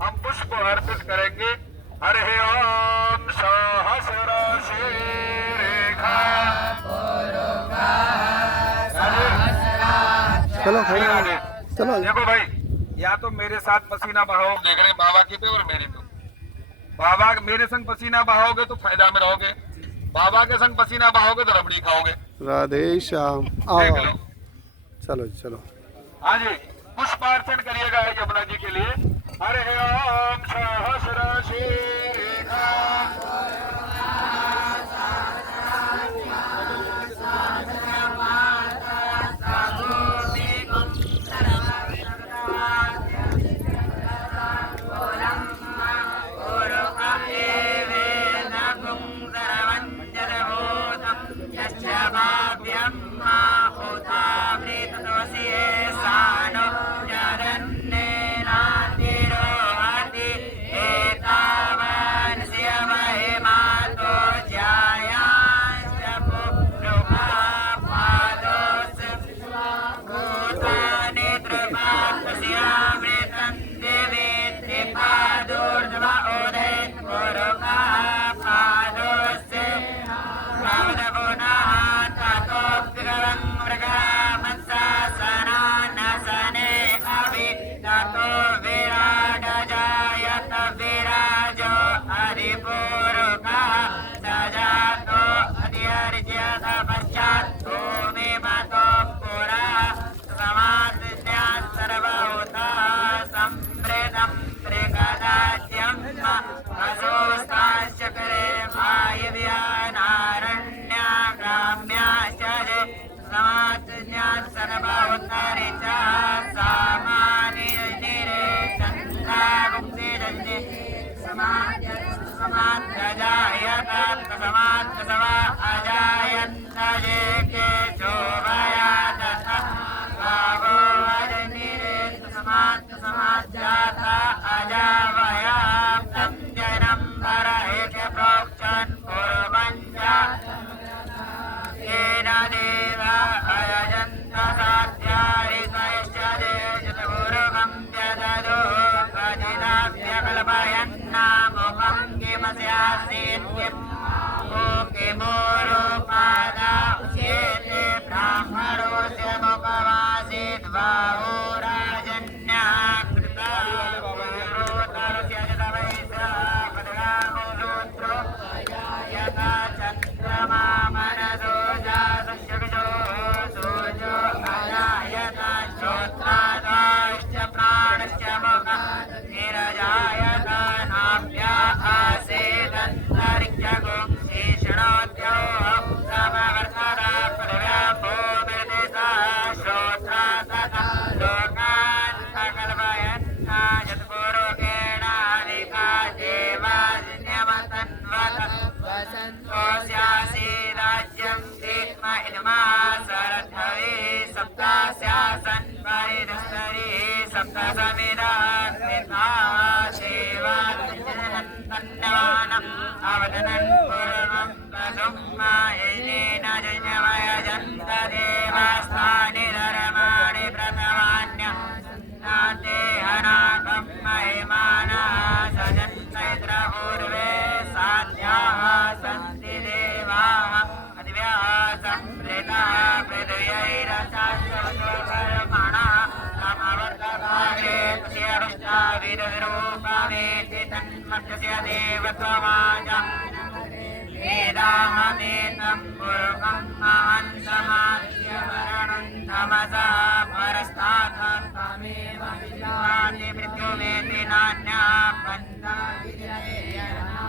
हम पुष्प अर्पित करेंगे। हरे ओम सहस्र रेखा। चलो चलो देखो भाई, या तो मेरे साथ पसीना बहाओ, देख रहे बाबा की पे और मेरे पे। बाबा मेरे संग पसीना बहाओगे तो फायदा में रहोगे, बाबा के संग पसीना बहाओगे तो रबड़ी खाओगे। राधे श्याम देख आओ लो। चलो चलो हाँ जी, पुष्पार्चन करिएगा यमुना जी के लिए। हरे ओम सहस्र रेखा।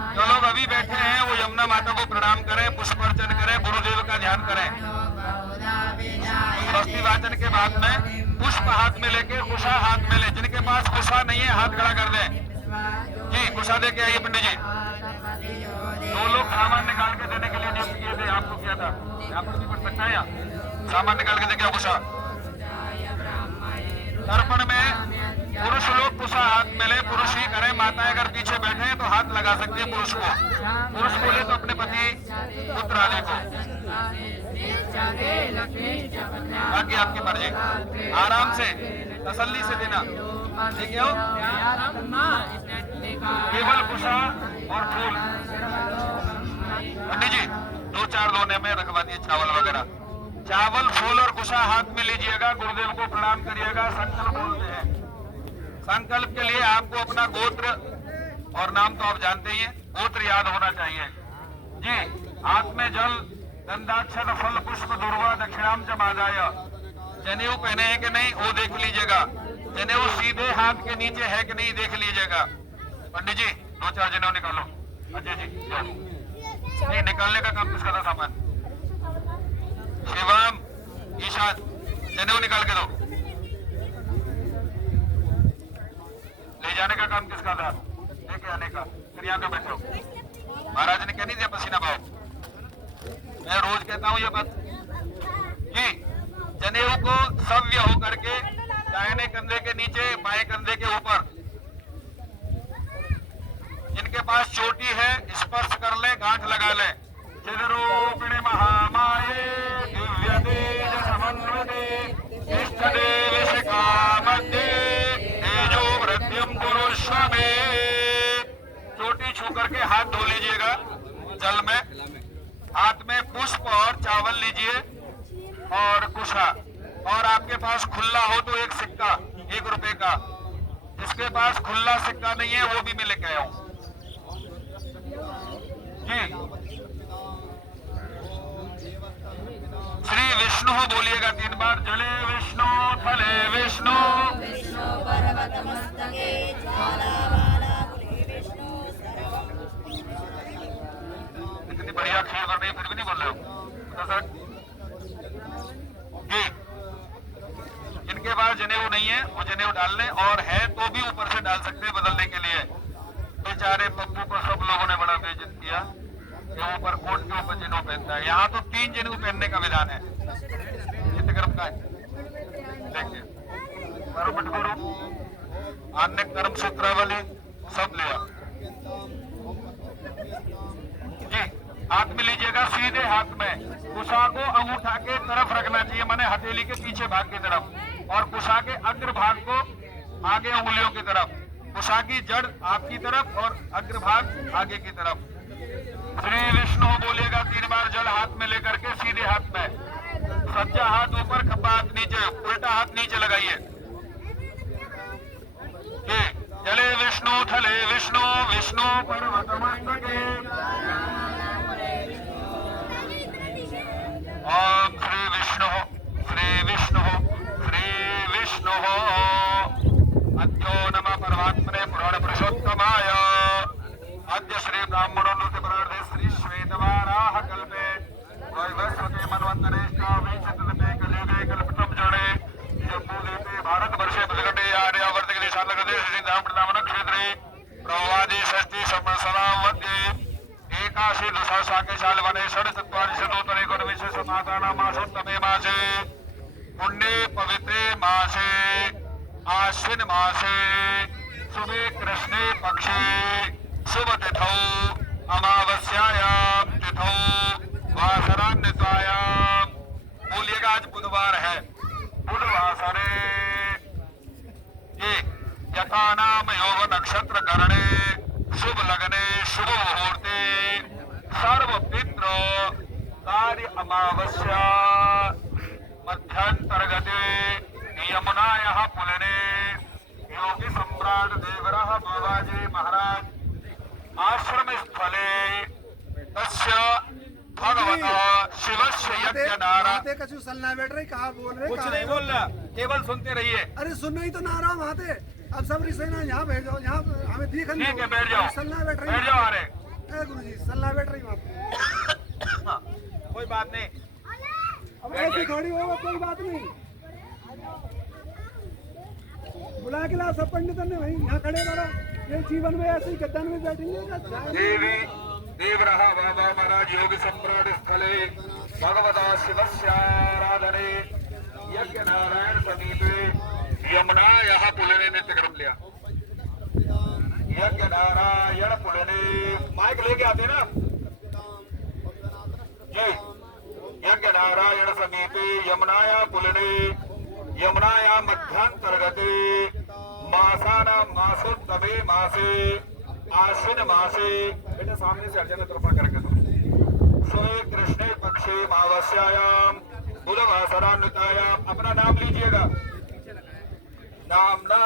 जो लोग अभी बैठे हैं वो यमुना माता को प्रणाम करें, पुष्पार्चन करें, गुरुदेव का ध्यान करें। स्वस्ति वाचन के बाद में पुष्प हाथ में लेके कुशा हाथ में ले। जिनके पास कुशा नहीं है हाथ खड़ा कर दें जी। कुशा दे के आइए पंडित जी। दो लोग सामान निकाल के देने के लिए नियुक्त किए थे, आपको किया था, आपको भी पढ़ सकता है या सामान निकाल के दे के कुशा। तर्पण में पुरुष लोग कुशा हाथ में ले, पुरुष ही करें। माताएं अगर पीछे बैठे हैं तो हाथ लगा सकते हैं पुरुष को, पुरुष बोले तो अपने पति पुत्र आदि को। बाकी आपकी मर्जी, आराम से तसल्ली से देना, ठीक है हो? और फूल। पंडित जी 2-4 दोने में रखवा दिए चावल वगैरह। चावल, फूल और कुशा हाथ में लीजिएगा, गुरुदेव को प्रणाम करिएगा, संकल्प बोलते हैं। संकल्प के लिए आपको अपना गोत्र और नाम तो आप जानते ही हैं, गोत्र याद होना चाहिए जी। हाथ में जल, गंधाक्षत, फल, पुष्प, दुर्वा, दक्षिणाम च माजाय। जनेऊ पहने हैं कि नहीं वो देख लीजिएगा। जनेऊ सीधे हाथ के नीचे है कि नहीं देख लीजिएगा। पंडित जी 2-4 जनेऊ निकालो। अजय जी नहीं, निकालने का काम किसका था सामान? शिवम, ईशान, जनेऊ निकाल के दो। ले जाने का काम किसका था? लेके आने का। फिर यहाँ पे बैठो। महाराज ने कह नहीं दिया पसीना भाव? मैं रोज कहता हूँ ये बात जी। जनेऊ को सव्य होकर के दाहिने कंधे के नीचे, बाएं कंधे के ऊपर, जिनके पास चोटी है स्पर्श कर ले, गांठ लगा ले। चिद्रूपिणी महामाये दिव्य तेज समन्विते इष्टदेव शिखामध्ये तेजो वृद्धिम कुरुष्व मे। चोटी छू करके हाथ धो लीजिएगा जल में। हाथ में पुष्प और चावल लीजिए और कुशा, और आपके पास खुला हो तो एक सिक्का 1 रुपए का। जिसके पास खुला सिक्का नहीं है वो भी मैं लेके आया हूं जी। श्री विष्णु बोलिएगा 3 बार। जले विष्णु, थले विष्णु, इतनी बढ़िया खीर बन रही है फिर भी नहीं बोल रहे हो जी। जिनके पास जनेऊ नहीं है वो जनेऊ डाल लें, और है तो भी ऊपर से डाल सकते हैं बदलने के लिए। बेचारे पप्पू को सब लोगों ने बड़ा बेइज्जत किया कि ऊपर कोट के ऊपर जनेऊ पहनता है। यहाँ तो 3 जनेऊ पहनने का विधान है। कितने कर्म का है देखिए। कर्म गुरु, अन्य कर्म सूत्रावली सब लिया जी। हाथ में लीजिएगा, सीधे हाथ में कुशा को अंगूठा के तरफ रखना चाहिए, माने हथेली के पीछे भाग की तरफ, और कुशा के अग्र भाग को आगे उंगलियों की तरफ। कुशा की जड़ आपकी तरफ और अग्रभाग आगे की तरफ। श्री विष्णु बोलिएगा 3 बार। जल हाथ में लेकर के सीधे हाथ में, सज्जा हाथ ऊपर, खब्बा हाथ नीचे, उल्टा हाथ नीचे लगाइए। जले विष्णु, थले विष्णु, विष्णु पर्वतमस्तके। ओम श्री विष्णु, श्री विष्णु, श्री विष्णु। अद्यो नमः परमात्मने पुराण पुरुषोत्तमाय। अद्य श्री ब्राह्मणोन्नति परार्धे श्री श्वेतवाराह कल्पे वैवस्वते मन्वन्तरेष्टावे चतुर्थे कलियुगे कल्पितं जड़े जम्बूद्वीपे भारतवर्षे प्रतिघटे आर्यावर्ते देशान्तर्गते श्रीधाम क्षेत्रे प्रवादि षष्ठी संवत्सरां मध्ये एकाशी दुशाशाके शालवने षड्चत्वारिंशदुत्तरे एकोनविंशे समासानां मासोत्तमे मासे पुण्ये पवित्रे मासे आश्विन मासे शुभे कृष्णे पक्षे शुभ तिथौ अमावस्यायां तिथौ वासरान्वितायां। बोलिएगा आज बुधवार है। बुधवासरे यथा नाम योग नक्षत्र करणे शुभ लगने शुभ मुहूर्ते सर्व पितृ कार्य अमावस्या मध्यांतर्गते यमुनायाः पुलने योगी सम्राट देवराह बाबाजी महाराज आश्रम स्थले तस्य भगवता शिवस्य यज्ञ नारा। कछु सलना बैठ रही, कहाँ बोल रहे? कुछ नहीं बोल रहा, केवल सुनते रहिए। अरे सुनना ही तो नारा वहाँ। अब सब रिसेना यहाँ बैठ जाओ, यहाँ हमें दिख नहीं। ठीक है बैठ जाओ, सलना बैठ रही, बैठ जाओ। अरे गुरु जी सलना बैठ रही वहाँ। कोई बात नहीं, अब ऐसी थोड़ी होगा, कोई बात नहीं। बुला के ला सब पंडित ने भाई यहाँ खड़े करो। ये जीवन में ऐसे ही गद्दन में बैठेंगे। देवी देवराह बाबा महाराज योगी सम्राट स्थले भगवता शिवस्याराधने यज्ञ नारायण समीपे यमुनायाः पुलने नित्य क्रम लिया। यज्ञ नारायण पुलने माइक लेके आते ना जी। यज्ञ नारायण समीपे यमुनाया पुलने यमुनाया मध्यांतर्गते मासानां मासोत्तमे मासे आश्विन मासे, बेटा सामने से अर्चना तर्पण करके दो। सुबह कृष्ण पक्षे मावस्यायाम बुधवासरान्वितायाम, अपना नाम लीजिएगा। नाम ना,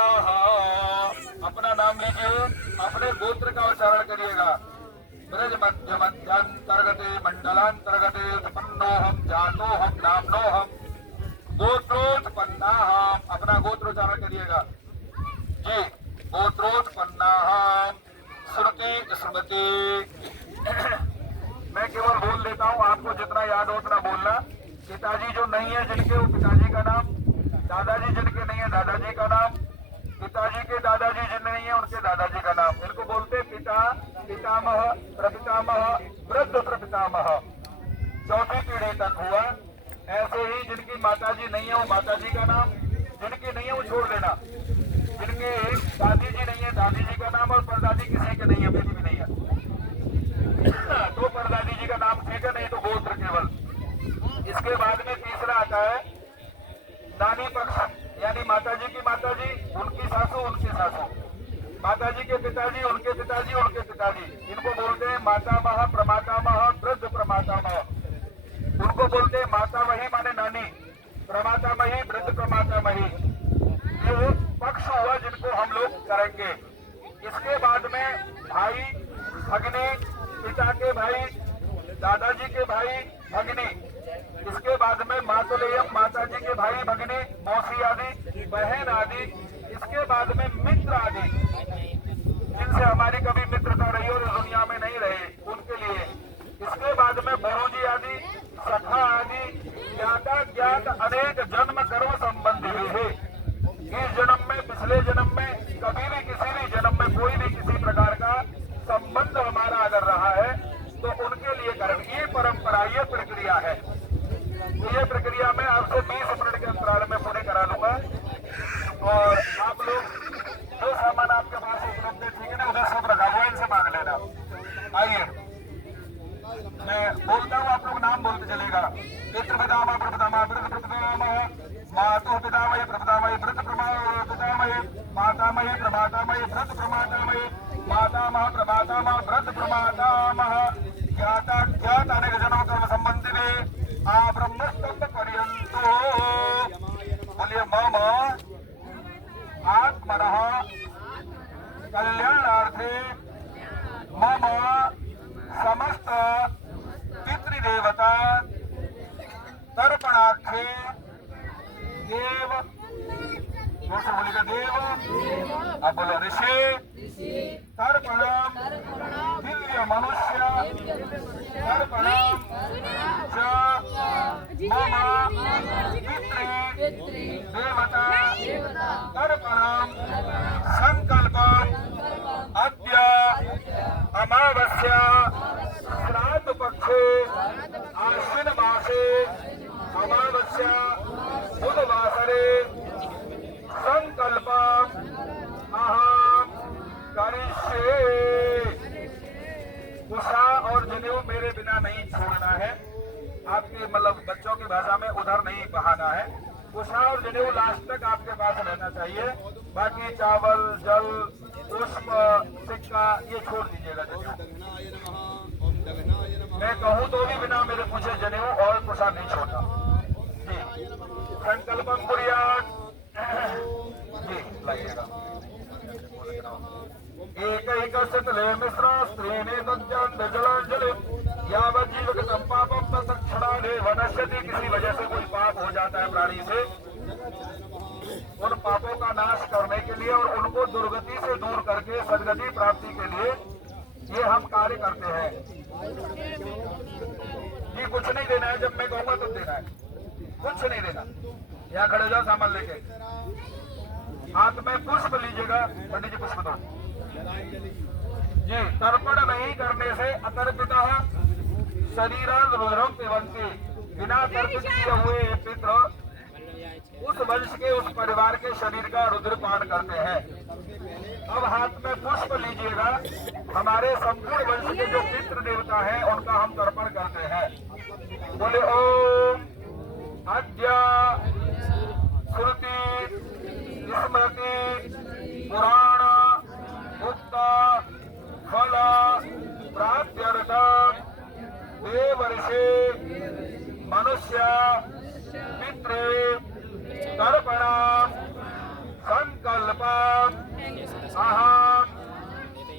अपना नाम लीजिए, अपने गोत्र का उच्चारण करिएगा। ब्रज मध्य मध्यांतर्गते मंडलांतर्गते उत्पन्नोहम जातोहम नामनोहम गोत्रोत्पन्नाहम, अपना गोत्र उच्चारण करिएगा जी। गोत्रोत्पन्नाहम श्रुति स्मृति। मैं केवल बोल देता हूँ, आपको जितना याद हो उतना बोलना। पिताजी जो नहीं है जिनके, वो पिताजी का नाम, दादाजी जिनके नहीं है दादाजी का नाम, पिताजी के दादाजी जिन नहीं है उनके दादाजी का नाम। इनको बोलते पिता, पितामह, प्रपितामह, वृद्ध प्रपितामह, चौथी पीढ़ी तक हुआ। ऐसे ही जिनकी माताजी नहीं है वो माताजी का नाम, जिनकी नहीं है वो छोड़ देना। जिनके दादी जी नहीं है दादी जी का नाम, और परदादी किसी के नहीं है, मेरी भी नहीं है तो परदादी जी का नाम ठीक है, नहीं तो गोत्र केवल। इसके बाद में तीसरा आता है नानी पक्ष, यानी माताजी की माताजी, उनकी सासू, उनकी सासू, माताजी के पिताजी, उनके पिताजी, उनके पिताजी। इनको बोलते हैं मातामह, प्रमातामह, वृद्ध प्रमातामह। उनको बोलते हैं मातामही माने नानी, प्रमातामही, वृद्ध प्रमातामही। ये पक्ष हुआ जिनको हम लोग करेंगे। इसके बाद में भाई, भगनी, पिता के भाई, दादाजी के भाई, भगनी। इसके बाद में मातुलेयम, माताजी के भाई, भगनी, मौसी आदि, बहन आदि। इसके बाद में मित्र आदि, जिनसे हमारी कभी मित्रता रही और दुनिया में नहीं रहे, उनके लिए। इसके बाद में गुरुजी आदि, सखा आदि, ज्ञाता ज्ञात अनेक जन्म कर्म संबंधी है। इस जन्म में, पिछले जन्म में, कभी भी किसी भी जन्म में कोई भी किसी प्रकार का संबंध हमारा अगर रहा है तो उनके लिए कर्म, ये परंपरा, ये प्रक्रिया है। तो ये प्रक्रिया मैं आपसे 20 मिनट के अंतराल में पूरे करा लूंगा। और आप लोग जो सामान आपके पास उपलब्ध है, ठीक है ना, उधर सब रखा हुआ, इनसे मांग लेना। आइए मैं बोलता हूँ, आप लोग नाम बोलते चलेगा। पितृ पितामह प्रपितामह वृद्ध प्रपितामह, मातुः पितामही प्रपितामही वृद्ध पितामही, मातामही प्रमातामही वृद्ध प्रमातामही, मातामह प्रमातामह वृद्ध प्रमातामह, ज्ञाता ज्ञात अनेक जन्म कर्म संबंधिने आ ब्रह्मस्तंभ पर्यंतो। बोलिए मम आत्मनः कल्याणार्थे मम समस्त पितृदेवता तर्पणार्थे देव, बोलेगा देव, अब बोलो ऋषि तर्पणम दिव्य मनुष्य तर्पणम च मम पितृ देवता तर्पणम संकल्पम अद्य अमावस्या श्राद्ध पक्षे आश्विन मासे अमावस्या बुधवासरे संकल्पम अहम करिष्ये। कुशा और जनेऊ मेरे बिना नहीं छोड़ना है। आपके मतलब बच्चों की भाषा में उधर नहीं बहाना है। कुशा और जनेऊ लास्ट तक आपके पास रहना चाहिए। बाकी चावल, जल, पुष्प, सिक्का ये छोड़ दीजिएगा। जनेऊ मैं कहूँ तो भी बिना मेरे पूछे जनेऊ और कुशा नहीं छोड़ना जी। संकल्पम कुर्यात् जी लाइएगा। एकैकस्य तले मिश्रा स्त्रीने तज्जलांजलि यावज्जीवकं पापं तत्क्षणादेव नश्यति। किसी वजह से कोई पाप हो जाता है प्राणी से, उन पापों का नाश करने के लिए और उनको दुर्गति से दूर करके सदगति प्राप्ति के लिए ये हम कार्य करते हैं जी। कुछ नहीं देना है, जब मैं कहूँगा तब देना है, कुछ नहीं देना। यहाँ खड़े जाओ, सामान लेके हाथ में पुष्प लीजिएगा। पंडित जी पुष्प दो जी। तर्पण नहीं करने से अतर्पिता शरीरान रुद्रम पिबन्ति। बिना तर्पित किए हुए पितृ उस वंश के, उस परिवार के शरीर का रुद्र पान करते हैं। अब हाथ में पुष्प लीजिएगा। हमारे संपूर्ण वंश के जो पितृ देवता हैं उनका हम तर्पण करते हैं। बोले ओम अद्य श्रुति स्मृति पुराण उक्त तस्य पितृ तर्पणम संकल्पम अहम,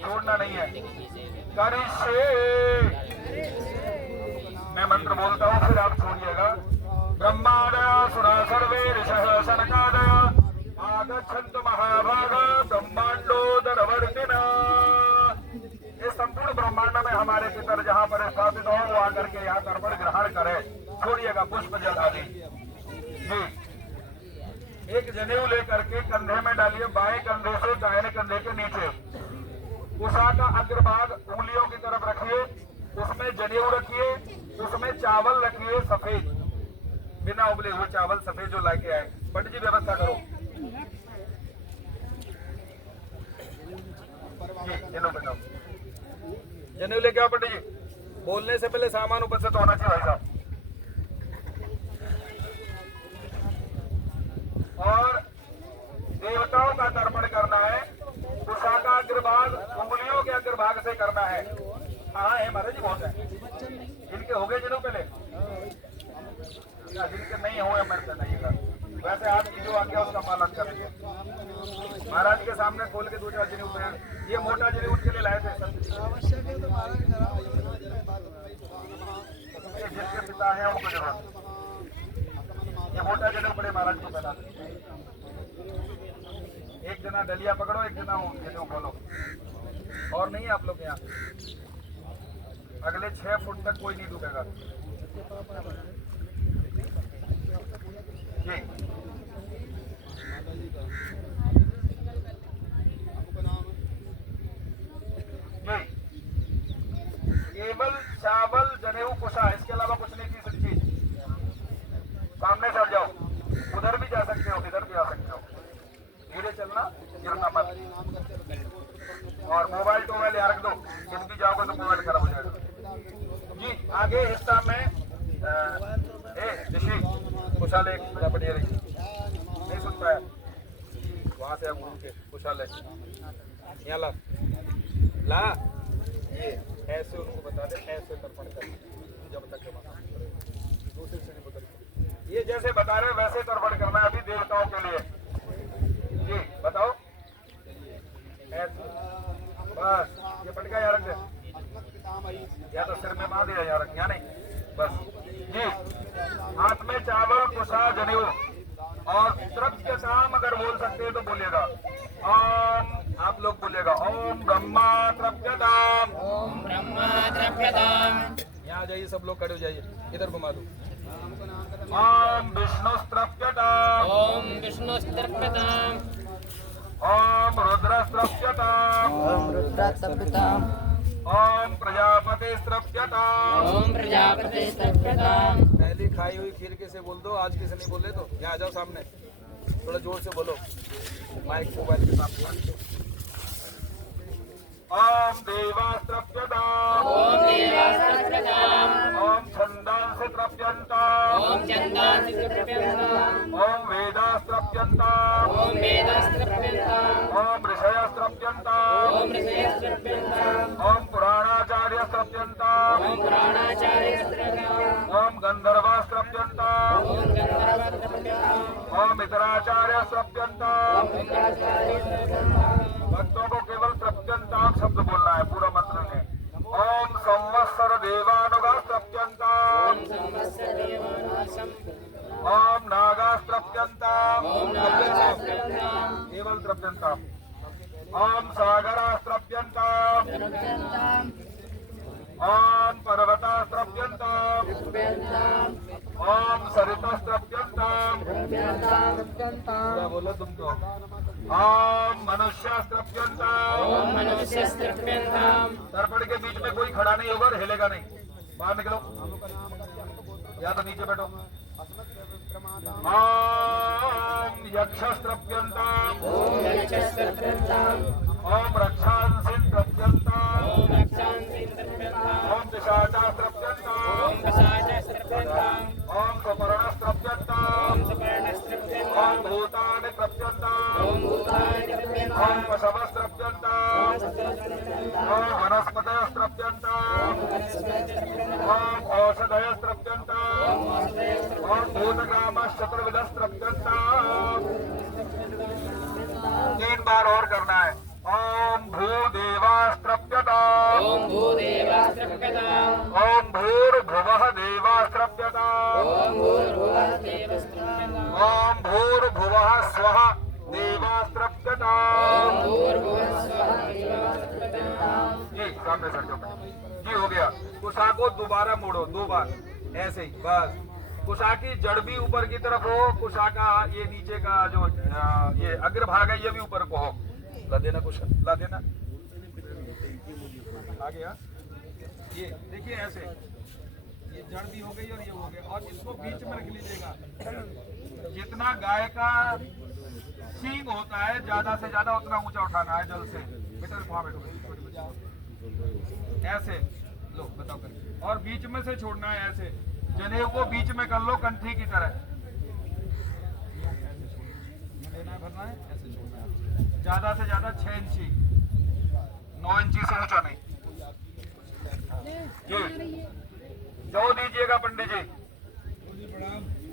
छोड़ना नहीं है, करिष्ये। मैं मंत्र बोलता हूँ फिर आप छोड़िएगा। ब्रह्मादय सुरा सर्वे ऋषः सनकादय आगच्छन्तु महाभाग ब्रह्मांडोदरवर्तिना। ये संपूर्ण ब्रह्मांड में हमारे पितर जहाँ पर स्थापित हो वो आकर के यहाँ तर्पण ग्रहण करे। छोड़िएगा पुष्प जल आदि। एक जनेऊ लेकर के कंधे में डालिए, बाएं कंधे से दाहिने कंधे के नीचे कुशा का अग्रभाग उंगलियों की तरफ रखिए, उसमें जनेऊ रखिए, उसमें चावल रखिए सफेद, बिना उबले हुए चावल सफेद जो लाके आए। पंडित जी व्यवस्था करो। बताओ जनेऊ लेके आओ पंडित जी। बोलने से पहले सामान ऊपर से तो होना चाहिए भाई साहब। और देवताओं का तर्पण करना है। कुशा का अग्रभाग उंगलियों के अग्रभाग से करना है। हाँ है महाराज जी, बहुत है। जिनके हो गए जनेऊ पहले, जिनके नहीं हुए मेरे से नहीं कर। वैसे आज की जो आज्ञा उसका पालन करेंगे। महाराज के सामने खोल के दूसरा जनेऊ पहन। ये मोटा जनेऊ उनके लिए लाए थे आवश्यक है, तो महाराज जिसके पिता है उनको जरूरत। ये मोटा जनेऊ बड़े महाराज को पहना। एक जना डलिया पकड़ो, एक जना जनेऊ खोलो। और नहीं आप लोग यहाँ अगले 6 फुट तक कोई नहीं डूबेगा। जी केवल चावल जनेऊ कुशा, इसके अलावा कुछ नहीं की चीज। सामने चल जाओ, उधर भी जा सकते हो, इधर भी आ सकते हो। धीरे चलना, गिरना मत। और मोबाइल टोबाइल यार रख दो, गिर भी जाओगे तो मोबाइल खराब हो जाएगा। जी आगे हिस्सा में ऋषि कुशाल एक बढ़िया रही नहीं सुन पाया, वहां से घूम के कुशाल यहाँ ला ये ऐसे उनको बता दे, ऐसे तर्पण कर जब तक दूसरी सीढ़ी बदल। ये जैसे बता रहे वैसे तर्पण करना है अभी देवताओं के लिए। जी बताओ ऐसे बस। ये पटका यहाँ रख दे, या तो सिर में बांध दिया यहाँ रख, यहाँ नहीं बस। जी हाथ में चावल कुशा जनेऊ और तृप्यताम अगर बोल सकते हैं तो बोलिएगा। ओम आप लोग बोलिएगा ओम ब्रह्मा तृप्यताम, ओम ब्रह्मा तृप्यताम। यहाँ आ जाइए, सब लोग खड़े हो जाइए, इधर घुमा दो। ओम विष्णु तृप्यताम, ओम विष्णु तृप्यताम, ओम रुद्र तृप्यताम, ओम रुद्र तृप्यताम, ओम प्रजापति तृप्यताम, ओम प्रजापति तृप्यताम। पहली खाई हुई खीर किसे बोल दो, आज किसे नहीं बोले तो यहाँ आ जाओ सामने, थोड़ा जोर से बोलो माइक मोबाइल के सामने। ओम देवास्त्रप्यताम, ओम देवास्त्रप्यताम, ओम छंदांसि तृप्यन्ताम, ओम छंदांसि तृप्यन्ताम, ओम वेदास्त्रप्यन्ताम, ओम वेदास्त्रप्यन्ताम, ओम ऋषयस्त्रप्यन्ताम, ओम ऋषयस्त्रप्यन्ताम, ओम पुराणाचार्यस्त्रप्यन्ताम, ओम पुराणाचार्यस्त्रप्यन्ताम, ओम गंधर्वास्त्रप्यन्ताम, ओम गंधर्वस्त्रप्यन्ताम, ओम इतराचार्यस्त्रप्यन्ताम। ओम इतराचार्यस्त्रप्यन्ताम। भक्तों को केवल तृप्यन्ताम शब्द बोलना है, पूरा मंत्र नहीं। ओम संवत्सर देवानुगास्त्रप्यन्ताम, ओम संवत्सर देवानासम, ओम नागास्त्रप्यन्ताम, ओम नागास्त्रप्यन्ताम, केवल तृप्यन्ताम। ओम सागरास्त्रप्यन्ताम, तृप्यन्ताम, ओम पर्वतास्त्रप्यन्ताम, तृप्यन्ताम, ओम सरितास्त्रप्यन्ताम। तृप्यन्ताम, क्या बोलो तुम तो? ओम मनुष्यास्त्रप्यन्ताम, ओम मनुष्यस्त्रप्यन्ताम, तर्पण के बीच में कोई खड़ा नहीं होगा और हिलेगा नहीं, बाहर निकलो या तो नीचे बैठो। ओम यक्षस्त्रप्यन्ताम, ओम यक्षस्त्रप्यन्ताम, ओम रक्षांसिन तृप्यन्ताम, ओम रक्षांसिन तृप्यन्ताम, ओम पिशाचास्त्रप्यन्ताम, ओम पिशाचस्त्रप्यन्ताम, ओम सुपर्णस्त्रप्यन्ताम, ओम सुपर्णस्त्रप्यन्ताम, ओम भूतानि तृप्यन्ताम, ओम भूतानि तृप्यन्ताम, ओम पशवस्त्रप्यन्ताम, ओम वनस्पतयस्त्रप्यन्ताम, ओम औषधयस्त्रप्यन्ताम, ओम भूदेवास्त्रप्यताम् ओम भूर्भुवः देवास्त्रप्यताम् ओम भूर्भुवः देवस्त्रप्यताम् ओम भूर्भुवः स्वः देवास्त्रप्यताम् भूर्भुवः स्वः देवस्त्रप्यताम् जी सामने सर जाओ जी हो गया। कुशा को दोबारा मोड़ो 2 बार ऐसे ही बस। कुशा की जड़ भी ऊपर की तरफ हो, कुशा का ये नीचे का जो ये अग्रभाग है ये भी ऊपर को हो। ला देना कुशा, ला देना आ गया। ये देखिए ऐसे ये जड़ भी हो गई और ये हो गया और इसको बीच में रख लीजिएगा। जितना गाय का सींग होता है ज्यादा से ज्यादा उतना ऊंचा उठाना है जल से। बेटा वहां बैठो ऐसे लो बताओ कर और बीच में से छोड़ना है ऐसे। जनेऊ को बीच में कर लो कंठी की तरह। लेना भरना है ऐसे छोड़ना है ज्यादा से ज्यादा 6 इंची 9 इंची से ऊंचा नहीं। जी जो दीजिएगा पंडित जी।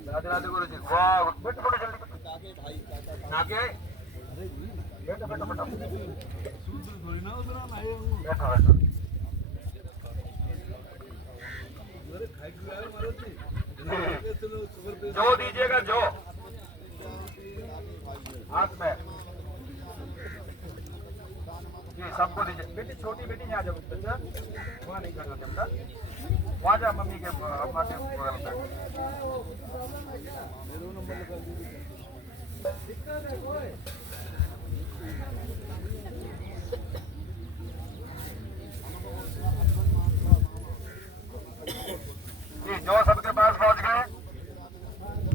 राधे राधे गुरु जी। वाह बैठो बैठो जल्दी आगे बैठो बैठो बैठो बैठो बैठो। जो दीजिएगा जो हाथ में जी सबको दीजिए। बेटी छोटी बेटी यहाँ जाओ बच्चा वहाँ नहीं करना चाहता वहाँ जा मम्मी के अम्मा के बगल पे। जी जो सबके पास पहुंच गए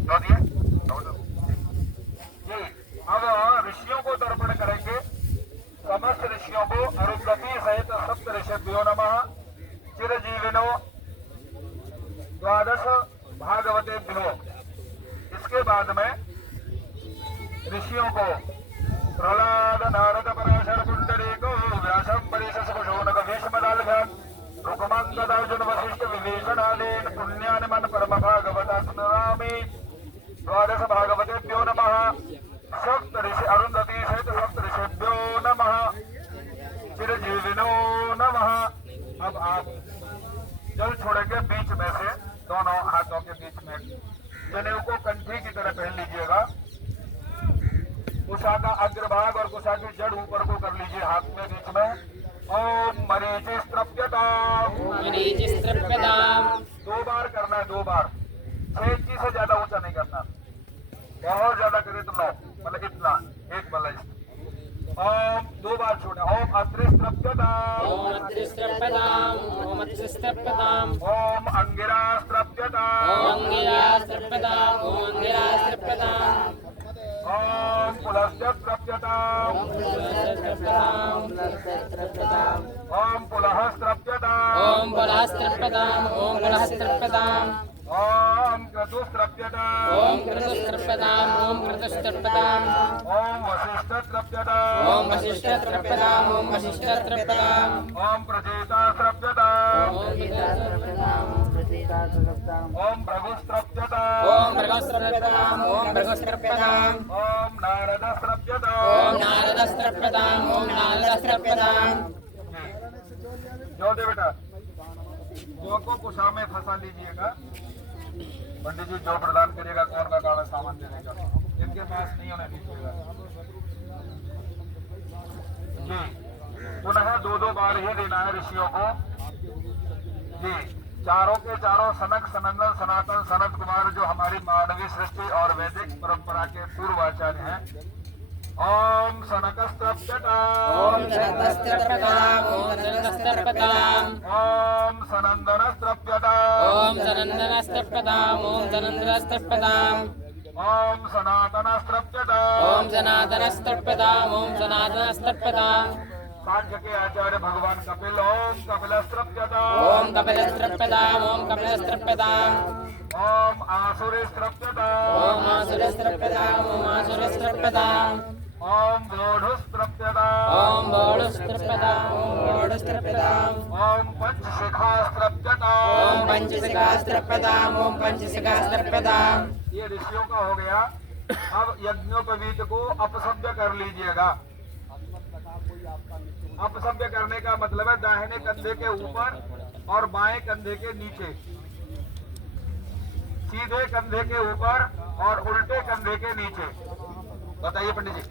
दो दिए जी। अब ऋषियों को तर्पण करेंगे। समस्त ऋषियों को अरुंधति सहित सप्त ऋषिभ्यो नमः चिरजीविनो द्वादश भागवतेभ्यो। इसके बाद में ऋषियों को प्रहलाद नारद पराशर पुंडरीको व्यासम परिशस शोनक भीष्मदालघान रुकमंगद अर्जुन वशिष्ठ विभीषण आदीन पुण्यानि मन परम भागवता स्मरामि। द्वादश भागवतेभ्यो नमः सप्त ऋषि अरुंधति सहित सप्त ऋषिभ्यो नमः चिरजीविनो नमः। अब आप जल छोड़ेंगे बीच में से दोनों हाथों के बीच में। जनेऊ को कंठी की तरह पहन लीजिएगा। कुशा का अग्रभाग और कुशा की जड़ ऊपर को कर लीजिए हाथ में बीच में। ओम मरीचिस्त्रप्यताम् 2 बार करना है 2 बार। 6 इंची से ज्यादा ऊंचा नहीं करना। बहुत ज्यादा करे तो लो मतलब इतना एक बल्ला। ओम 2 बार छोड़े। ओम अत्रिस्त्रप्यताम् ओम अत्रिस्त्रप्यताम् ओम अत्रिस्त्रप्यताम् ओम अंगिरास्त्रप्यताम् ओम अंगिरास्त्रप्यताम् ओम अंगिरास्त्रप्यताम् ओम पुलस्त्रप्यताम् ओम पुलहस्त्रप्यताम् ओम पुलहस्त्रप्यताम् ओम पुलहस्त्रप्यताम् ओम क्रतुस्त्रप्यताम् ओम क्रतुस्त्रप्यताम् ओम क्रतुस्त्रप्यताम् ओम वसिष्ठत्रप्यताम् ओम वसिष्ठत्रप्यताम् ओम वसिष्ठत्रप्यताम् ओम प्रजेतास्त्रप्यताम् ओम भृगुस्त्रप्यताम् ओम भृगुस्त्रप्यताम् ओम भृगुस्त्रप्यताम् ओम नारदस्त्रप्यताम् ओम नारदस्त्रप्यताम् ओम नारदस्त्रप्यताम्। जो दे बेटा जो को कुशा में फंसा लीजिएगा। पंडित जी जो प्रदान करिएगा कौन का काम है सामान देने का इनके पास नहीं होने दीजिएगा जी। पुनः 2 बार ही देना है ऋषियों को जी। चारों के चारों सनक सनंदन सनातन सनत कुमार जो हमारी मानवीय सृष्टि और वैदिक परंपरा के पूर्वाचार्य हैं। ओम सनकस्त्रप्यताम् ओम सनकस्त्रप्यताम् ओम सनकस्त्रप्यताम् ओम सनंदनस्त्रप्यताम् ओम सनंदनस्त्रप्यताम् ओम सनंदनस्त्रप्यताम् ओम सनातनस्त्रप्यताम् ओम सनातनस्त्रप्यताम् ओम सनातनस्त्रप्यताम् सांख्य के आचार्य भगवान कपिल ओम कपिलस्त्रप्यताम् ओम कपिलस्त्रप्यताम् ओम कपिलस्त्रप्यताम् ओम आसुरिस्त्रप्यताम् ओम आसुरस्त्रप्यताम् ओम आसुरस्त्रप्यताम् ओम बोढुस्त्रप्यताम् ओम बोढुस्त्रप्यताम् ओम बोढुस्त्रप्यताम् ओम पंचशिखास्त्रप्यताम् ओम पंचशिखास्त्रप्यताम् ओम पंचशिखास्त्रप्यताम्। ये ऋषियों का हो गया। अब यज्ञोपवीत को अपशब्द कर लीजिएगा। अपसभ्य करने का मतलब है दाहिने कंधे के ऊपर और बाएं कंधे के नीचे, सीधे कंधे के ऊपर और उल्टे कंधे के नीचे। बताइए पंडित जी,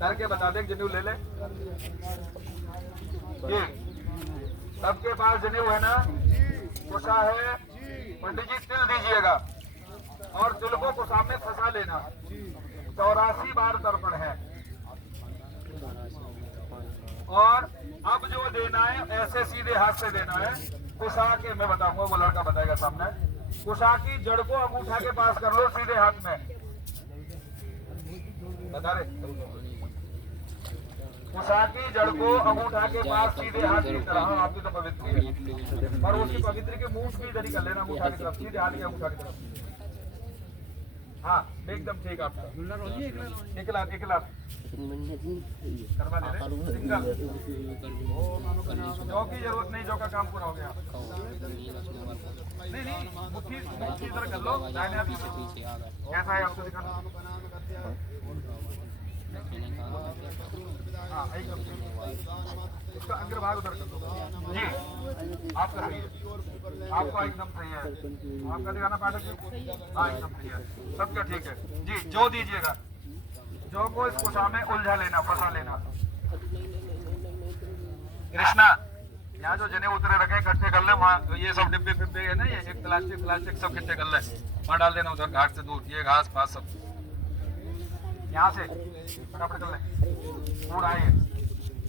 करके बता दें। जनेऊ ले ले। ये सबके पास जनेऊ है ना, कुशा है। पंडित जी तिल दीजिएगा और तिल को कुशा में फंसा लेना। 84 बार तर्पण है। और अब जो देना है ऐसे सीधे हाथ से देना है। कुशा के मैं बताऊंगा, वो लड़का बताएगा सामने। कुशा की जड़ को अंगूठा के पास कर लो सीधे हाथ में। बता रहे, कुशा की जड़ को अंगूठा के पास सीधे हाथ की तरह। हाँ, आपकी तो पवित्र है, और उसकी पवित्र के मुंह भी इधर ही कर लेना, अंगूठा की तरफ, सीधे हाथ के अंगूठा की तरफ। हाँ एकदम ठीक आपका। एक लाख करवा दे रहे सिंगल। जो की जरूरत नहीं, जो का काम पूरा हो गया। नहीं मुट्ठी इधर कर लो, दाहिने हाथ में। कैसा है आपको दिखाना? हाँ इसका अग्रभाग उधर कर दो जी। आपका सही है, आपका एकदम सही है। आपका दिखाना पाठक जी। हाँ एकदम सही है, सबका ठीक है जी। जो दीजिएगा, जो को इस कुशा में उलझा लेना, फंसा लेना। कृष्णा, यहाँ जो जने उतरे रखे इकट्ठे कर ले। वहाँ ये सब डिब्बे फिब्बे है ना, ये एक प्लास्टिक सब इकट्ठे कर ले, वहाँ डाल देना उधर घाट से दूर। ये घास पास सब यहाँ से फटाफट कर ले। पूरा है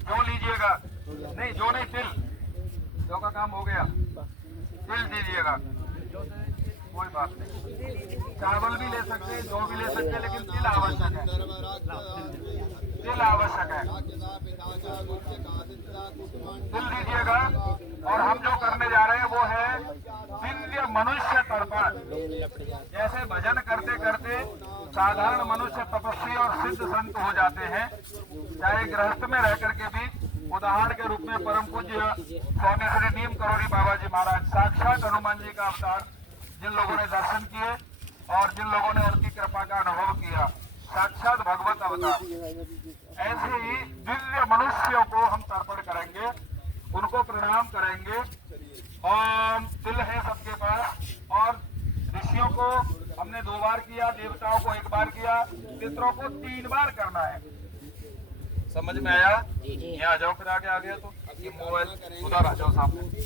जो लीजिएगा। नहीं जो नहीं, तिल जो का काम हो गया। तिल दीजिएगा, कोई बात नहीं। चावल भी ले सकते हैं, जो भी ले सकते हैं, लेकिन तिल आवश्यक है। तिल आवश्यक है, तिल दीजिएगा। और हम जो करने जा रहे हैं वो है दिव्य मनुष्य तर्पण। जैसे भजन करते करते साधारण मनुष्य तपस्वी और सिद्ध संत हो जाते हैं, चाहे गृहस्थ में रह करके भी। उदाहरण के रूप में परम पूज्य स्वामी श्री नीम करोड़ी बाबा जी महाराज, साक्षात हनुमान जी का अवतार, जिन लोगों ने दर्शन किए और जिन लोगों ने उनकी कृपा का अनुभव किया, साक्षात भगवत अवतार। ऐसे ही दिव्य मनुष्यों को हम तर्पण करेंगे, उनको प्रणाम करेंगे। ओम तिल है सबके पास। और ऋषियों को हमने 2 बार किया, देवताओं को 1 बार किया, पितरों को 3 बार करना है। समझ में आया? ये आ जाओ, फिर आगे आ गया तो ये मोबाइल उधर आ जाओ सामने जी।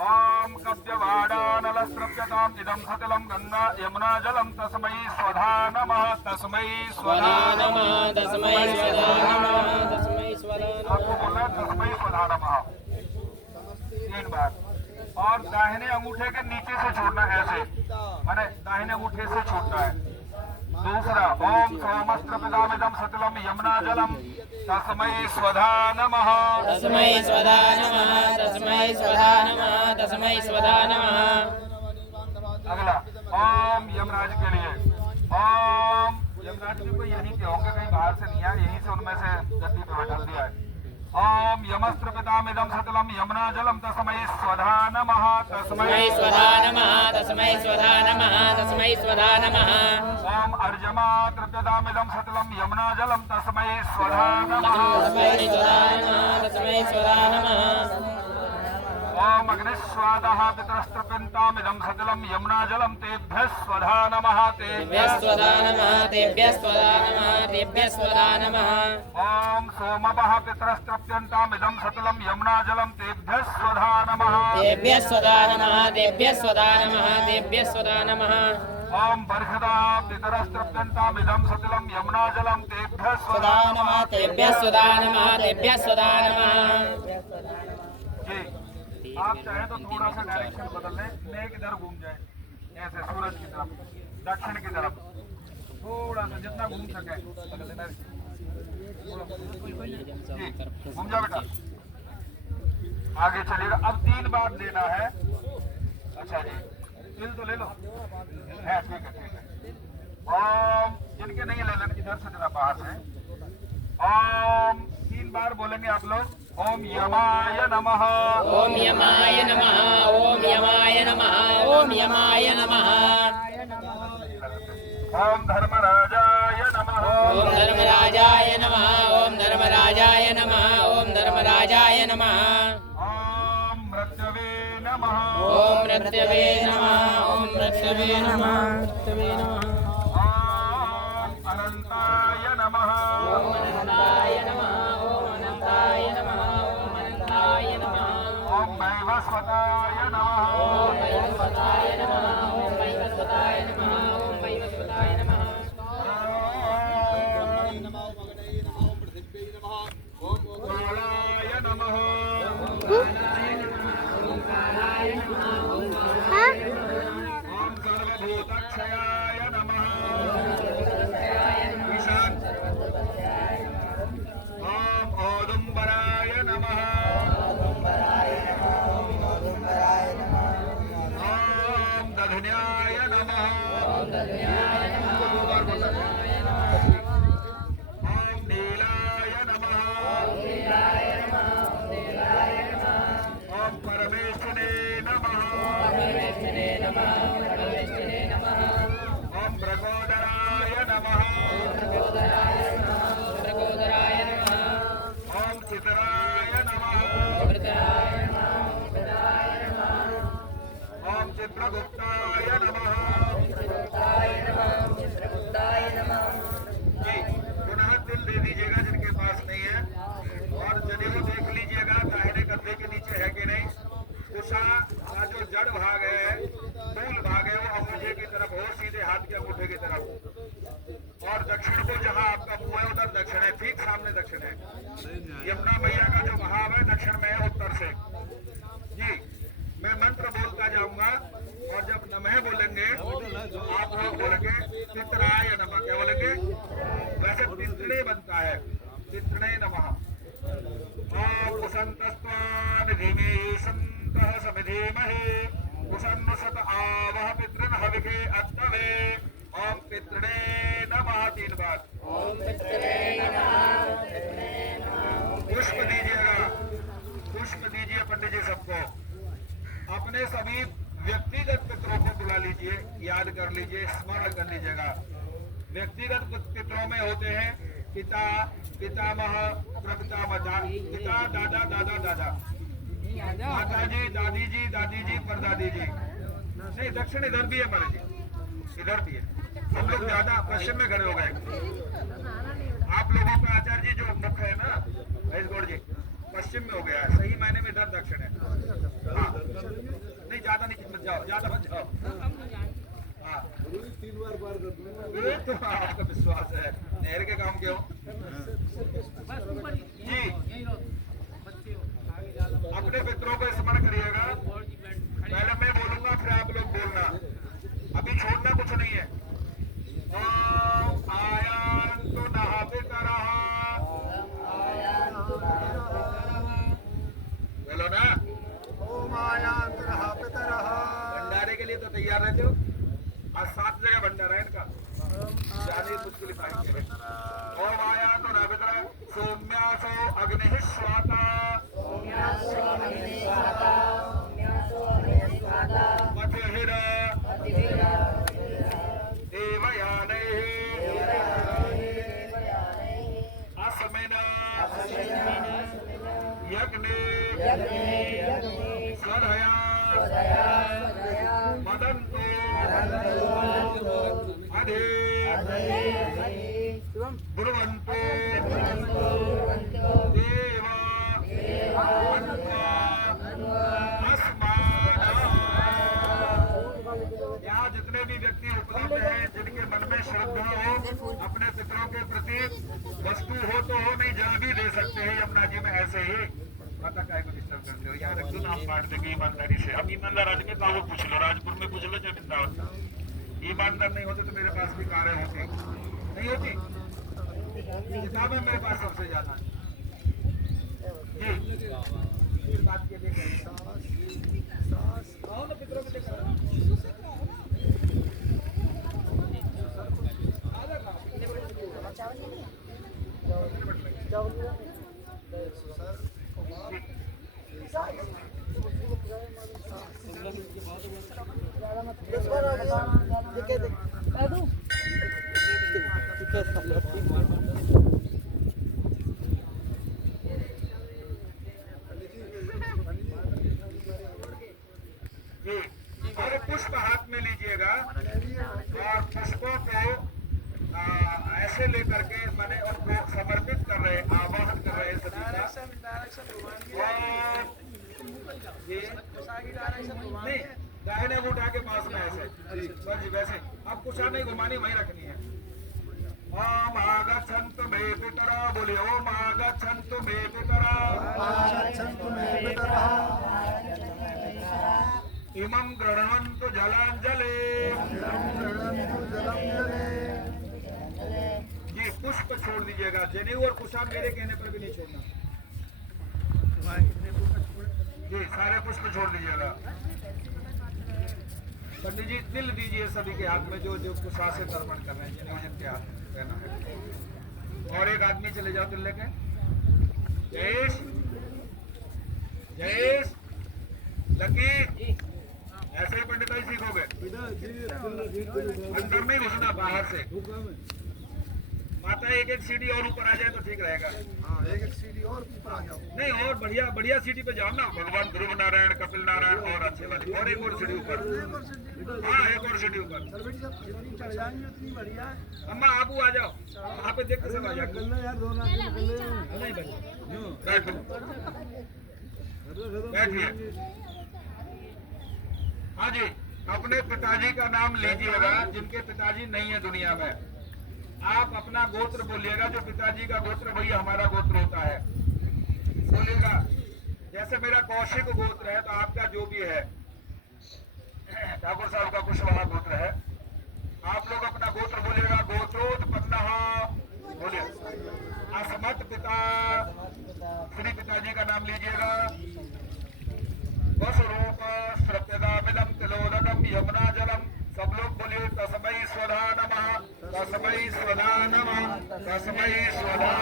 ओम कव्यवाडानलस्त्रप्यताम इदं सतिलं गंगा यमुना जलम तस्मै स्वधा नमः। तस्मै स्वधा नमः। तस्मै स्वधा नमः। तस्मै स्वधा नमः। आपको बोला तस्मै स्वधा नमः 3 बार। और दाहिने अंगूठे के नीचे से छोड़ना, ऐसे माने दाहिने अंगूठे से छोड़ना है। दूसरा ओम सोमस्त्रपितामिदं सतिलं यमुना जलम तस्मै स्वधा नमः। तस्मै स्वधा नमः। तस्मै स्वधा नमः। तस्मै स्वधा नमः। अगला ओम यमराज के लिए। ओम यमराज भी कोई यहीं के होंगे, कहीं बाहर से नहीं आए, यहीं से उनमें से गद्दी पे बैठा दिया है। ओम यमस्त्रपितामिदं सतिलं यमुना जलम तस्मै स्वधा नमः। तस्मै स्वधा नमः। तस्मै स्वधा नमः। तस्मै स्वधा नमः। ओम अर्जमात्रपितामिदं सतिलं यमुना जलम तस्मै स्वधा नमः। तस्मै स्वधा नमः। तस्मै स्वधा नमः। ओम अग्निस्वादः पितरस्त्रपितामिदं सतिलं यमुना जलम तेभ्यः स्वधा नमः। तेभ्यः स्वधा नमः। तेभ्यः स्वधा नमः। तेभ्यः स्वधा नमः। ओम सोमवः पितरस्त्रप्यन्तामिदं सतिलं यमुना जलम तेभ्यः स्वधा नमः। तेभ्यः स्वधा नमः। तेभ्यः स्वधा नमः। तेभ्यः स्वधा नमः। ओम बर्हदा पितरस्त्रप्यन्तामिदं सतिलं यमुना जलम तेभ्यः स्वधा नमः। तेभ्यः स्वधा नमः। तेभ्यः स्वधा नमः। आप चाहे तो थोड़ा सा डायरेक्शन बदल लें, मेघ इधर घूम जाए, ऐसे सूरज की तरफ, दक्षिण की तरफ, थोड़ा सा जितना घूम सके बदल लेना। घूम जाओ बेटा, आगे चलिएगा। अब 3 बार देना है। अच्छा जी, तिल तो ले लो है, ठीक है ठीक है। ओम जिनके नहीं ले लेना, इधर से जरा बाहर से। ओम 3 बार बोलेंगे आप लोग। ओम यमाय नमः। ओम यमाय नमः। ओम यमाय नमः। ओम यमाय नमः। ओम धर्मराजाय नमः। ओम धर्मराजाय नमः ओम धर्मराजाय नमः ओम धर्मराजाय नमः ओम मृत्यवे नमः ओम मृत्यवे नमः ओम मृत्यवे नमः मृत्यवे नमः ओम अनंताय नमः ओम अनंताय नमः ओम अनंताय नमः ओम अनंताय नमः ओम वैवस्वताय नमः ओम वैवस्वताय नमः ओम वैवस्वताय नमः ओम वैवस्वताय नमः कालाय नमः ओम सर्वभूतक्षयाय नमः ईशान ओम औदुम्बराय नमः ओम दधन्याय नमः ओम नीलाय नमः ओम परमेश्वरे नमः ओम भ्रगोदराय नमः प्रकोदराय नमः ओम चित्राय नमः ओम चित्रगुप्ताय नमः जी पुनः तिल दे दीजिएगा जिनके पास नहीं है और जनेऊ देख लीजिएगा दाहिने कंधे के नीचे है कि नहीं। कुशा का जो जड़ भाग है मूल भाग है वो अंगूठे की तरफ हो, सीधे हाथ के अंगूठे की तरफ। और दक्षिण को जहां आपका मुंह है उधर दक्षिण है, ठीक सामने दक्षिण है। यमुना मैया का जो भाव है दक्षिण में है, उत्तर से। जी मैं मंत्र बोलता जाऊंगा और जब नमः बोलेंगे तो आप लोग बोलेंगे पितराय नमः। क्या बोलेंगे? वैसे पितृणे बनता है, पितृणे नमः। ओम कुसंतस्त्वान धीमे संतः समिधीमहे कुसन्नुसत आवह पितृन हविके अत्तवे। ओम पितृणे नमः 3 बार। पुष्प दीजिएगा, पुष्प दीजिए पंडित जी सबको। अपने सभी व्यक्तिगत पितरों को बुला लीजिए, याद कर लीजिए, स्मरण कर लीजिएगा। व्यक्तिगत पितरों में होते हैं पिता, पितामह, प्रपितामह, पिता, दादा, दादा, दादा, माता जी, दादी जी, दादी जी, परदादी जी। नहीं, दक्षिण इधर भी है हमारे जी, इधर भी है। हम लोग ज्यादा पश्चिम में खड़े हो गए। आप लोगों का आचार्य जी जो मुख्य है ना महेशगौड़ जी, पश्चिम में हो गया है। सही मायने में इधर दक्षिण है। हाँ नहीं, ज्यादा नहीं, मत जाओ, ज्यादा मत जाओ। हाँ 3 बार पार कर दूंगा। ये तो आपका विश्वास है। नहर के काम क्यों जी। अपने पितरों को स्मरण करिएगा। पहले मैं बोलूंगा फिर आप लोग बोलना, अभी छोड़ना कुछ नहीं है। ओम आयान्तु नः पितरः, बोलो ना। ओम आयान्तु नः पितरः। भंडारे के लिए तो तैयार रहते हो। आज 7 जगह भंडारा है इनका, जाने मुश्किल पाएंगे। ओम आयान्तु नः पितरः सौम्यासो अग्निः स्वाता मतिभिर देवयानैः अस्मिन् यज्ञे स्वधया मदन्तु अधि ब्रुवन्तु देव यहाँ जितने भी व्यक्ति उपलब्ध हैं जिनके मन में श्रद्धा हो, अपने पितरों के प्रति वस्तु हो तो हो, नहीं जल भी दे सकते हैं यमुना जी में। ऐसे ही पता काय को डिस्टर्ब करते हो। यहाँ रख दो, नाम बांट देंगे ईमानदारी से। अब ईमानदार आदमी तो वो पूछ लो, राजपुर में पूछ लो चाहे वृंदावन। ईमानदार नहीं होते तो मेरे पास भी कारें होती नहीं होती। किताबें मेरे पास सबसे ज्यादा जी। बात के लिए पितरों के लिए Aduh. ये नहीं, दाहिने उठा के पास में ऐसे बस जी वैसे। अब कुछ नहीं घुमानी, वहीं रखनी है। ओम आगच्छन्तु मे पितरा, बोलिए ओम आगच्छन्तु मे पितरा, इमं गृह्णन्तु जलाञ्जले। जी पुष्प छोड़ दीजिएगा, जनेऊ और कुशा मेरे कहने पर भी नहीं छोड़ना जी, सारे पुष्प छोड़ दीजिएगा। पंडित जी तिल दीजिए सभी के हाथ में, जो जो कुशा से तर्पण कर रहे हैं, जनेऊ जिनके हाथ में पहना है। और एक आदमी चले जाओ तिल लेके। जयेश, जयेश, लकी, ऐसे ही पंडिताई सीखोगे। अंदर नहीं घुसना, बाहर से। माता एक एक सीढ़ी और ऊपर आ जाए तो ठीक रहेगा। एक सीढ़ी और ऊपर आ जाओ। नहीं, और बढ़िया बढ़िया सीढ़ी पे जाओ ना, भगवान ध्रुव नारायण, कपिल नारायण, और अच्छे वाली, और एक और सीढ़ी ऊपर। हाँ, एक और सीढ़ी ऊपर। चढ़ जाएंगे इतनी बढ़िया। अम्मा आबू आ जाओ, वहाँ पे देख के सब आ जाओ। नहीं बैठो, बैठिए। हाँ जी, अपने पिताजी का नाम लीजिएगा जिनके पिताजी नहीं है दुनिया में। आप अपना गोत्र बोलिएगा, जो पिताजी का गोत्र वही हमारा गोत्र होता है। बोलिएगा, जैसे मेरा कौशिक गोत्र है तो आपका जो भी है, ठाकुर साहब का कुशवाहा गोत्र है, आप लोग अपना गोत्र बोलिएगा। गोत्रोत्पन्न, बोलिए। अस्मत् पिता, श्री पिताजी का नाम लीजिएगा। वसरूप स्त्रप्यदामिदं तिलोदकं यमुना जलम, सब लोग बोलिए तस्मै स्वधा नमः, तस्मै स्वधा नमः, तस्मै स्वधा।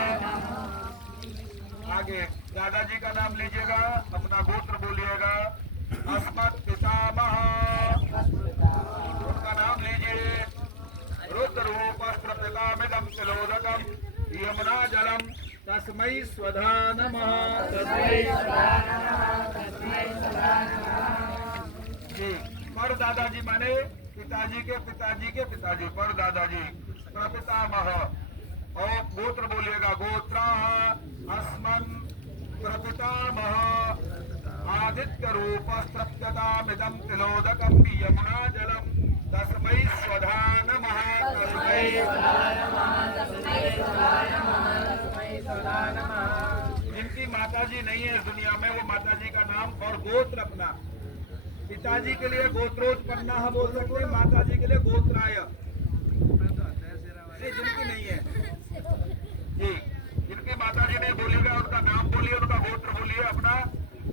आगे दादाजी का नाम लीजिएगा, अपना गोत्र बोलिएगा। अस्मत् पितामह, उनका नाम लीजिए। रुद्ररूप स्त्रप्यदामिदं तिलोदकं यमुना जलम, तस्मै स्वधा नमः, तस्मै स्वधा नमः। पर दादाजी माने पिताजी के पिताजी के पिताजी, पर दादाजी। प्रपितामह, और गोत्र बोलिएगा। गोत्र अस्मन् प्रपितामह, आदित्य रूप स्त्रप्यतामिदं तिलोदकं यमुना जलम, तस्मै स्वधा नमः, तस्मै स्वधा नमः, तस्मै स्वधा नमः, तस्मै स्वधा नमः। जिनकी माताजी नहीं है इस दुनिया में, वो माताजी का नाम और गोत्र अपना। पिताजी के लिए गोत्रोत्पन्न बोल सकते हैं, माताजी के लिए गोत्राय। जिनकी नहीं है जी, जिनकी माताजी नहीं बोलिएगा, उनका नाम बोलिए, उनका गोत्र बोलिए अपना।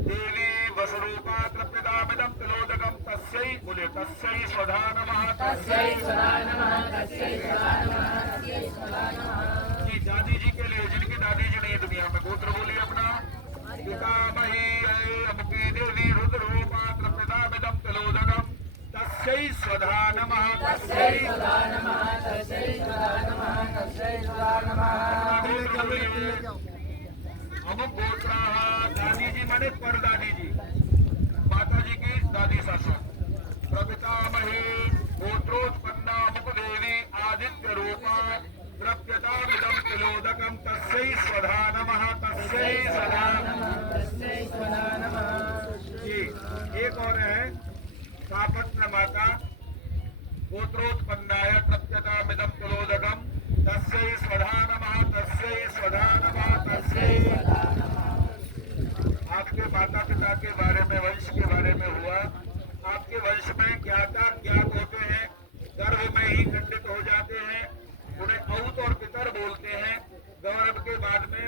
देवी वसरूपा तृप्यदामिदं तिलोदकं तस्यै, बोलिए तस्यै स्वधा नमः, तस्यै स्वधा नमः, तस्यै स्वधा नमः, तस्यै स्वधा नमः। जी दादी जी के लिए, जिनकी दादी जी नहीं है दुनिया में, गोत्र बोलिए अपना। पितामही अमुकी देवी रुद्ररूपा तृप्यदामिदं तिलोदकं तस्यै स्वधा नमः, तस्यै स्वधा नमः, तस्यै स्वधा नमः, तस्यै स्वधा नमः। अमुक गोत्रा, दादी जी माने पर दादी जी, माता जी की दादी सासू। प्रपितामही गोत्रोत्पन्न अमुक देवी आदित्य रूपा द्रव्यतामिदं तिलोदकं तस्यै स्वधा नमः, तस्यै स्वधा नमः, तस्यै स्वधा नमः। जी एक और है, सापत्न माता गोत्रोत्पन्नाय तृप्यतामिदं तिलोदकं तस्यै स्वधा नमः, तस्यै स्वधा नमः, तस्यै स्वधा नमः। आपके माता पिता के बारे में, वंश के बारे में हुआ। आपके वंश में ज्ञाता ज्ञात होते हैं, गर्भ में ही खंडित हो जाते हैं, उन्हें औत और पितर बोलते हैं। गौरव के बाद में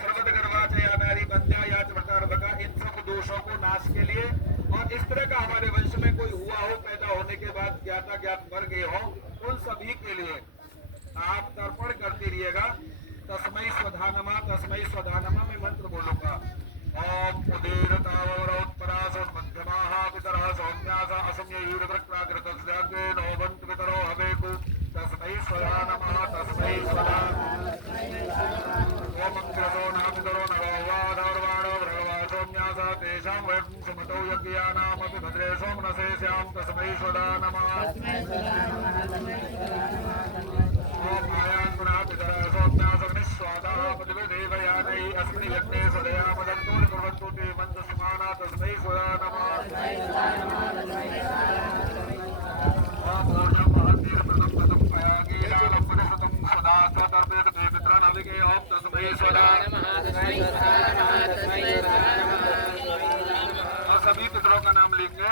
सर्वद गर्भाच या नारी बंध्या या चमत्कारभका, इन सब दोषों को नाश के लिए, और इस तरह का हमारे वंश में कोई हुआ हो, पैदा होने के बाद ज्ञाता ज्ञात मर गए हो, उन सभी के लिए आप तर्पण करते रहिएगा। तस्मै स्वधा नमः, तस्मै स्वधा नमः। मैं मंत्र बोलूंगा। ओम उदीरतावरोत्परास मध्यमाः पितरः सौम्यास असंययुरद्रक्राग्रतस्याग्रे नोवन्तु पितरो हवेकु, तस्मै स्वधा नमः, तस्मै स्वधा। ओम अग्रसो नः पितरो नभोवाधर्वाणो भृगवा सौम्यास तेषां वयं सुमतौ यज्ञानामपि भद्रे सोमनसे स्यां, तस्मै स्वधा नमः, तस्मै स्वधा नमः, तस्मै स्वधा नमः। ओम आयान्तुना पितरः सौम्यास अग्निस्वादाः पृथिवी देवयानै अस्मिन् यज्ञे सदया मदन्तु कुर्वन्तु ते मन्दस्माना तस्मै स्वधा नमः ओम महातीर प्रथम प्रथम प्रयागे लालंबन सतम सदा सतर्पेत देवमित्र नविके ओम तस्मै स्वधा और सभी पितरों का नाम लेंगे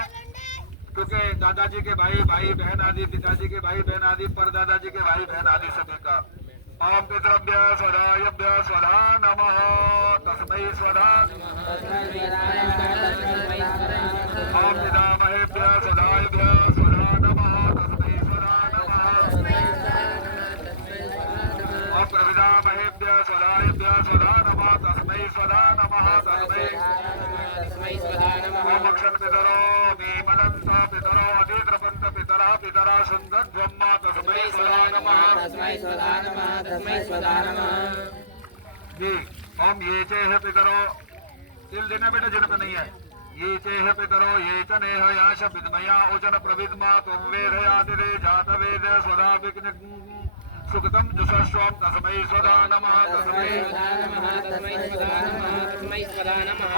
क्योंकि दादाजी के भाई भाई बहन आदि, पिताजी के भाई बहन आदि, परदादाजी के भाई बहन आदि सभी का ओम पितृभ्य स्वधायभ्य स्वधा नमः तस्मै स्वधा ओम पितामहेभ्य स्वधायभ्य स्वधा नमः तस्मै स्वधा नमः ओम प्रपितामहेभ्य स्वधायभ्य स्वधा नमः तस्मै स्वधा नमः तस्मै ओम अक्षर पितरो भीमदंत पितरो अधिद्रपंत पितरा पितरा सुंदर ब्रह्मा तस्मै स्वधा नमः जी ओम ये चेह पितरो तिल देना बेटा जिनका नहीं है ये चेह पितरो ये च नेह याश विद्मया उचन प्रविद्मा त्वं वेद यातिरे जात वेद स्वधा विघ्न सुकृतं जुषस्वं तस्मै स्वधा नमः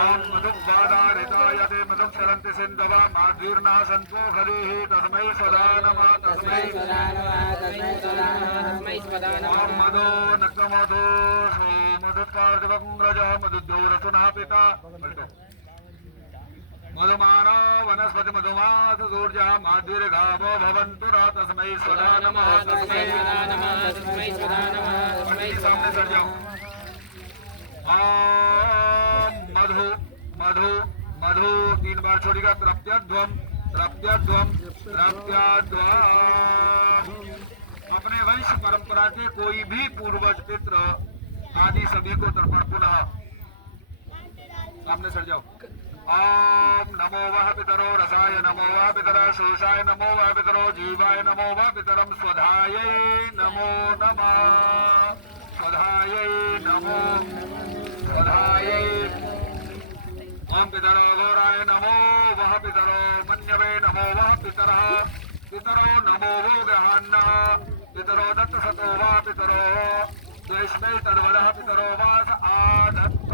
ओम मधुवादारिताय ते मधुं शरन्ति सिन्धवा माध्वीर्ना सन्तो हरिः तस्मै स्वधा नमः ओम मधो नक्तमधो श्री मधुत्पार्थिवं रजः मधुद्यौरसुना पिता मधुमानो वनस्पति मधुमास सूर्य माधुर्गावो भवन्तु न तस्मै स्वधा नमः सामने सर जाओ ओम मधु मधु मधु 3 बार छोड़ेगा तृप्यध्वम तृप्यध्वम तृप्यध्वम अपने वंश परंपरा के कोई भी पूर्वज पितृ आदि सभी को तर्पण पुनः सामने सर जाओ ओम नमो वह पितरो रसाय नमो वह पितर शोषाय नमो वह पितरो जीवाय नमो वह पितरम स्वधायै नमो नमः स्वधायै नमो स्वधायै ओम पितरो घोराय नमो वह पितरो मन्यवे नमो वह पितरः पितरो नमो वो गृहान्नः पितरो दत्त सतो वा पितरो द्वेष्मै तद्वदः पितरो वास आदत्त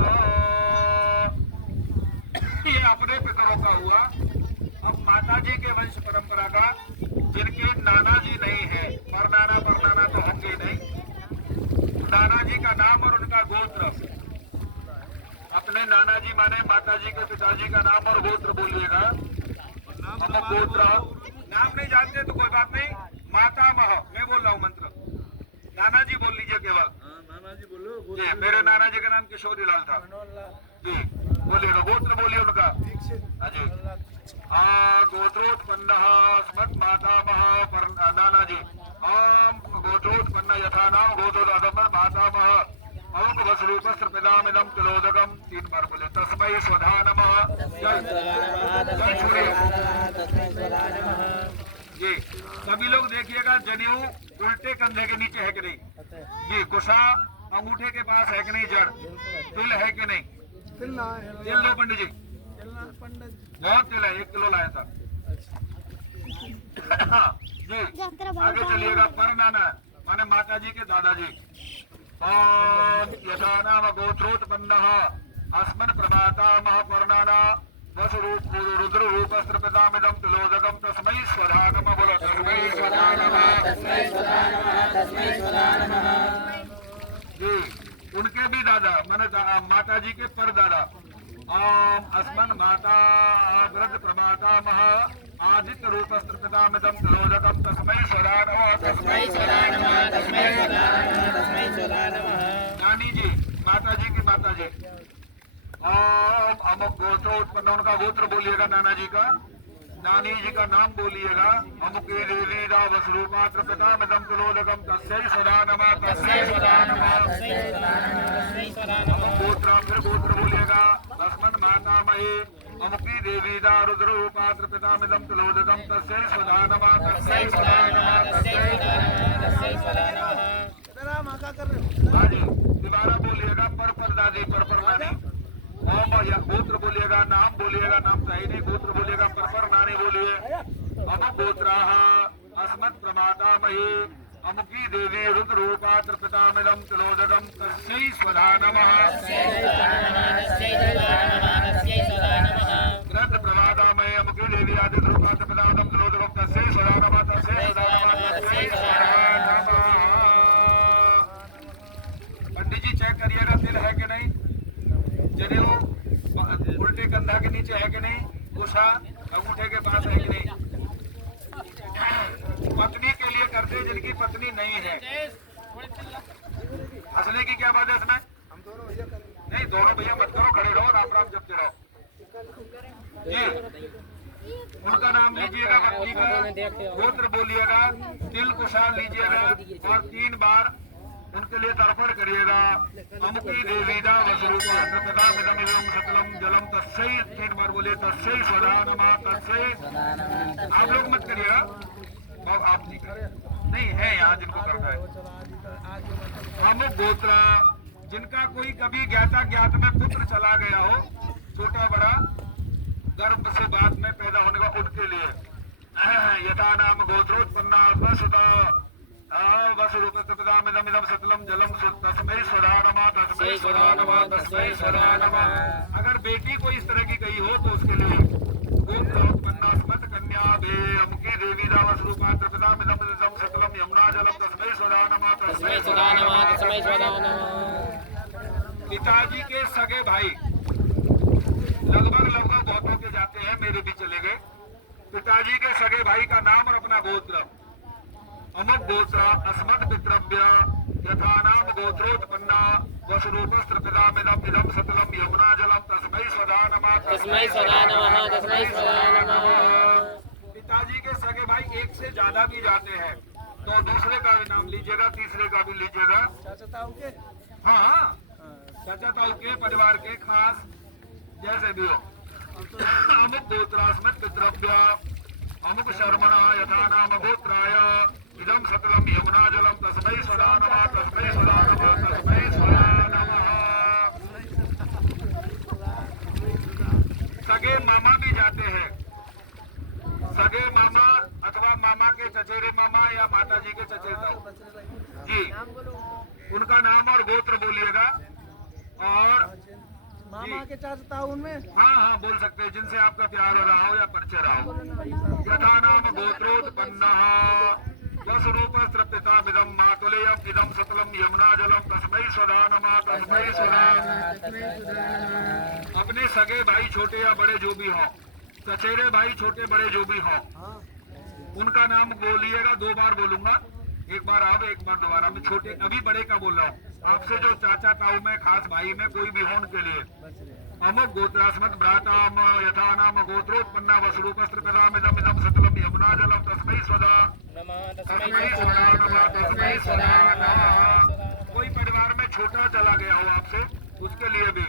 ये अपने पितरों का हुआ। अब माता जी के वंश परंपरा का जिनके नाना जी नहीं है, परनाना तो होंगे नहीं, नाना जी का नाम और उनका गोत्र, अपने नाना जी माने माता जी के पिताजी का नाम और गोत्र बोलिएगा। हम गोत्र नाम नहीं जानते तो कोई बात नहीं, माता मह मैं बोल रहा हूँ मंत्र, नाना जी बोल लीजिए केवल। नाना जी बोलो। जी मेरे नाना जी का नाम किशोरी लाल था जी, बोलिए गोत्र बोलिए उनका। अजी गोत्रोत्पन्न स्मत् मातामह नाना जी ओम गोत्रोत्पन्न यथा नाम गोत्रोदम मातामह अमुक वस्रूपस्त्र पितामिदं तिलोदकम 3 बार बोले तस्मै स्वधा नमः जी। सभी लोग देखिएगा जनेऊ उल्टे कंधे के नीचे है कि नहीं जी, कुशा अंगूठे के पास है कि नहीं, जड़ तिल है कि नहीं, तिल लो पंडित जी, बहुत तिल है, 1 किलो लाया था जी। आगे चलिएगा पर नाना माने माता जी के दादाजी ओम यथा नाम गोत्रोत्पन्न अस्मन् प्रभातामह परनाना वसुरूप रुद्र रूपस्त्र पितामिदं तिलोदकम तस्मै स्वधा नमः बोलो तस्मै स्वधा नमः जी। उनके भी दादा माने माता जी के परदादा ओम अस्मन् माता व्रत प्रमाता मह आदित्य रूपस्त्र पितामिदं तिलोदकम तस्मै स्वधा नमः। नानी जी माता जी की माता जी ओम अमुक गोत्र उत्पन्न, उनका गोत्र बोलिएगा नाना जी का, नानी जी का नाम बोलिएगा। अमुक देवी वस्रूपात्र पितामिदं तिलोदकम तस्मै स्वधा नमः तस्मै स्वधा नमः। गोत्र फिर गोत्र बोलिएगा अस्मन् मातामही अमुकी देवी रुद्र रूपात्र पितामिदं तिलोदकम तस्मै स्वधा नमः तस्मै स्वधा नमः। हाँ जी दोबारा बोलिएगा पर दादी पर नानी ओम या गोत्र बोलिएगा, नाम बोलिएगा, नाम चाहिए नहीं, गोत्र बोलिएगा, पर नानी बोलिए। अम गोत्राः अस्मत् प्रमातामही अमुकी देवी रुद्रूपा त्रिपितामिदं तिलोदकं तस्यै स्वधा नमः। ग्रंथ प्रभातामय अमुकी देवी आदिरूपा त्रिपितामिदं तिलोदकं तस्यै स्वधा नमः। तस्यै स्वधा नमः। तस्यै स्वधा नमः। पंडित जी चेक करिएगा तिल है कि नहीं, जनेऊ उल्टे कंधा के नीचे है कि नहीं, कुशा अंगूठे के पास है कि नहीं। पत्नी के लिए करते जिनकी पत्नी नहीं है। हंसने की क्या बात है इसमें? नहीं, दोनों भैया मत करो, खड़े रहो, राम राम जपते रहो जी। उनका नाम लीजिएगा, पत्नी का गोत्र बोलिएगा, तिल कुशा लीजिएगा और 3 बार उनके लिए तर्पण करिएगा। अमुकी देवीदा वसरूपा त्रिपितामिदं सकलम जलम तस्यै, 3 बार बोलिए तस्यै स्वधा नमः। तस्यै आप लोग मत करिएगा, आप नहीं कर, नहीं है यहाँ जिनको करना है। अमुक गोत्र जिनका कोई कभी ज्ञाता ज्ञात में पुत्र चला गया हो, छोटा बड़ा गर्भ से बाद में पैदा होने का, उनके लिए यथा नाम गोत्रोत्पन्ना वसुता वसुरूपितमिदं सकलम जलम तस्मै स्वधा नमः। तस्मै स्वधा नमः। तस्मै स्वधा नमः। अगर बेटी कोई इस तरह की गई हो तो उसके लिए गोत्रोत्पन्ना स्मत कन्या भे अमुकी देवी दावसरूपा त्रिपितामिदं सकलम यमुना जलम तस्मै स्वधा नमः। तस्मै स्वधा नमः। तस्मै स्वधा नमः। पिताजी के सगे भाई लगभग बहुतों के जाते हैं, मेरे भी चले गए। पिताजी के सगे भाई का नाम और अपना गोत्र। अमुक गोत्र अस्मत् पितृभ्य यथा नाम गोत्रोत्पन्ना वसुरूपस्त्रिपितामिदं सकलम यमुना जलम तस्मै स्वधा नमः। तस्मै स्वधा नमः। तस्मै स्वधा नमः। पिताजी के सगे भाई एक से ज्यादा भी जाते हैं तो दूसरे का भी नाम लीजिएगा, तीसरे का भी लीजिएगा। हाँ, चाचा ताऊ के परिवार के खास जैसे भी हो। अमुक गोत्रास्मत् पितृभ्य अमुक शर्मणा यथा नाम गोत्राय इदं सकलम यमुना जलम तस्मै स्वधा नमः। तस्मै स्वधा नमः। तस्मै स्वधा नमः। सगे मामा भी जाते हैं। सगे मामा अथवा मामा के चचेरे मामा या माता जी के चचेरे ताऊ जी, उनका नाम और गोत्र बोलिएगा। और मामा के चाचा उनमें हाँ बोल सकते हैं, जिनसे आपका प्यार हो रहा हो या परिचय रहा हो। यथा नाम गोत्रोत्पन्नः वसुरूपस्त्रिपितामिदं मातुलेयम् इदं सकलम यमुना जलम तस्मै स्वधा नमः। तस्मै स्वधा। अपने सगे भाई छोटे या बड़े जो भी हों, चचेरे भाई छोटे बड़े जो भी हों, उनका नाम बोलिएगा। 2 बार बोलूंगा, एक बार आप एक बार दोबारा। मैं छोटे अभी बड़े का बोल रहा हूँ, आपसे जो चाचा ताऊ में खास भाई में कोई भी हो उनके लिए। अमुक गोत्रास्मत् भ्राताम यथा नाम गोत्रोत्पन्ना वसुरूपस्त्रिपितामिदं सकलम यमुना जलम तस्मै स्वधा नमः। तस्मै स्वधा नमः। तस्मै स्वधा नमः। कोई परिवार में छोटा चला गया हो आपसे, उसके लिए भी।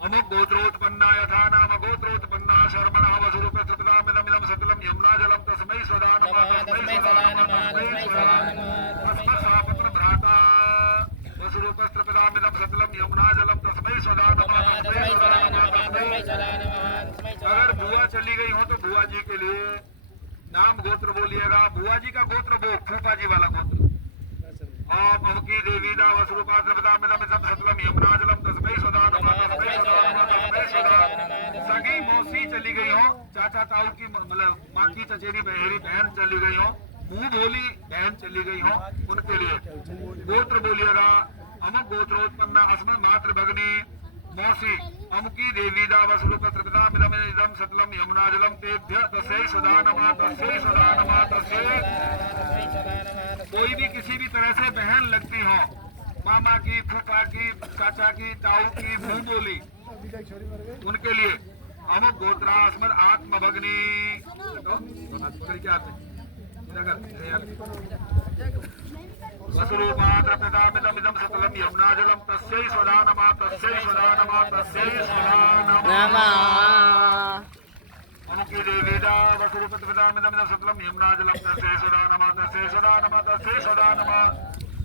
अमुक गोत्रोत्पन्ना यथा नाम गोत्रोत्पन्ना शर्मणा वसुरूपस्त्रिपितामिदं सकलम यमुना जलम तस्मै स्वधा नमः। तस्मै स्वधा नमः। तस्मै स्वधा नमः। अस्मत् सापत्र भ्राता वसुरूपस्त्रिपितामिदं सकलम यमुना जलम तस्मै स्वधा नमः। तस्मै स्वधा नमः। तस्मै स्वधा नमः। अगर बुआ चली गई हो तो बुआ जी के लिए नाम गोत्र बोलिएगा। बुआ जी का गोत्र वो फूफा जी वाला गोत्र। और अमुकी देवी दावसरूपा त्रिपितामिदं सकलम यमुना जलम तस्मै स्वधा नमः। तस्मै स्वधा नमः। तस्मै स्वधा। सगी मौसी चली गई हो, चाचा ताऊ की मतलब माँ की चचेरी बहेरी बहन चली गई हो, मुंह भोली बहन चली गई हो, उनके लिए गोत्र बोलिएगा। अमुक गोत्रोत्पन्ना अस्मत् मातृ भगनी मौसी अमुकी देवी दावसरूपस्त्रिपितामिदं सकलम यमुना जलम तेभ्य तस्यै स्वधा नमः। तस्यै स्वधा नमः। तस्यै। कोई भी किसी भी तरह से बहन लगती हो, मामा की, फूफा की, चाचा की, ताऊ की, मुंह बोली, उनके लिए अमुक गोत्रा अस्मत् आत्मभगनी वसुरूपा त्रिपितामिदं सकलम यमुना जलम तस्यै स्वधा नमः। तस्यै स्वधा नमः। तस्यै स्वधा नमः। अमुकी देवी दावसरूपस्त्रिपितामिदं सकलम यमुना जलम तस्यै स्वधा नमः। तस्यै स्वधा नमः। तस्यै स्वधा नमः।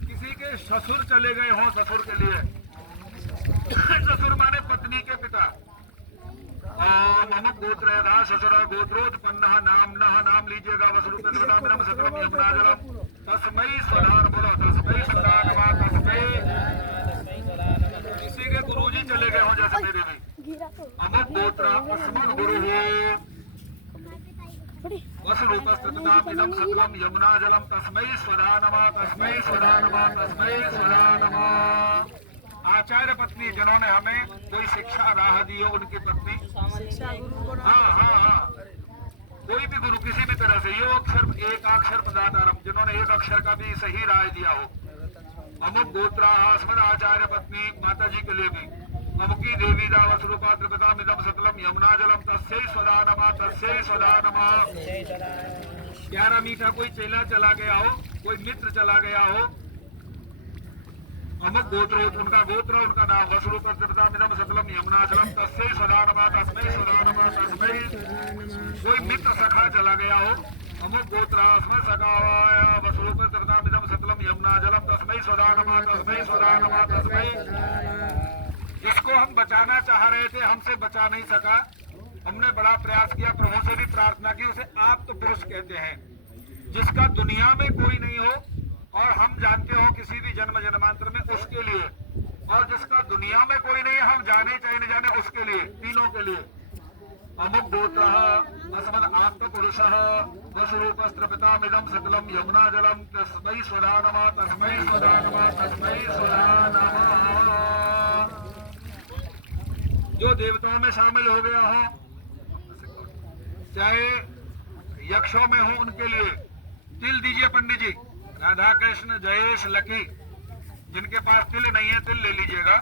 किसी के ससुर चले गए हों, ससुर के लिए ससुर माने पत्नी के पिता, मम गोत्रेधा ससुर गोत्रोत्पन्नः नाम्नः नाम लीजिएगा वसुरूपमिदं सकलम यमुनाजलम तस्मै स्वधा बोलो तस्मै स्वधा नमः तस्मै। किसी के गुरुजी चले गए हो जैसे मेरे भी अमुक गोत्र अस्मद् गुरुः वसुरूपस्त्रिपितामिदं सकलम यमुनाजलम तस्मै स्वधा नमः तस्मै स्वधा नमः तस्मै स्वधा नमः। आचार्य पत्नी जिन्होंने हमें कोई शिक्षा राह दी हो उनकी पत्नी हाँ कोई भी गुरु किसी भी तरह से यो अक्षर एक अक्षर पदाधारम जिन्होंने एक अक्षर का भी सही राय दिया हो। अमुक गोत्रा अस्मद आचार्य पत्नी माता जी के लिए भी अमुकी देवी दाव स्वरूपा त्रिपितामिदं सकलम यमुनाजलम तस्यै स्वधा नमः तस्यै स्वधा नमः। प्यारा मीठा कोई चेला चला गया हो कोई मित्र चला गया हो अमुक गोत्र उनका गोत्र उनका नाम वसुरूप त्रिपितामिदं सकलम यमुनाजलम तस्मै स्वधा नमः तस्मै स्वधा नमः तस्मै। कोई मित्र सखा चला गया हो अमुक गोत्र अस्मत् सखाय वसुरूप त्रिपितामिदं सकलम यमुनाजलम तस्मै स्वधा नमः तस्मै स्वधा नमः तस्मै। जिसको हम बचाना चाह रहे थे हमसे बचा नहीं सका हमने बड़ा प्रयास किया प्रभु से भी प्रार्थना की उसे आप तो पुरुष कहते हैं जिसका दुनिया में कोई नहीं हो और हम जानते हो किसी भी जन्म जन्मांतर में उसके लिए और जिसका दुनिया में कोई नहीं हम जाने चाहे न जाने उसके लिए तीनों के लिए अमुक गोत्र अस्मद् आत्मपुरुषः वसुरूपस्त्रिपितामिदं सकलम यमुनाजलम तस्मै स्वधा नमः तस्मै स्वधा नमः तस्मै स्वधा नमः। जो देवताओं में शामिल हो गया हो चाहे यक्षों में हो उनके लिए तिल दीजिए पंडित जी। राधा कृष्ण जयेश लकी जिनके पास तिल नहीं है तिल ले लीजिएगा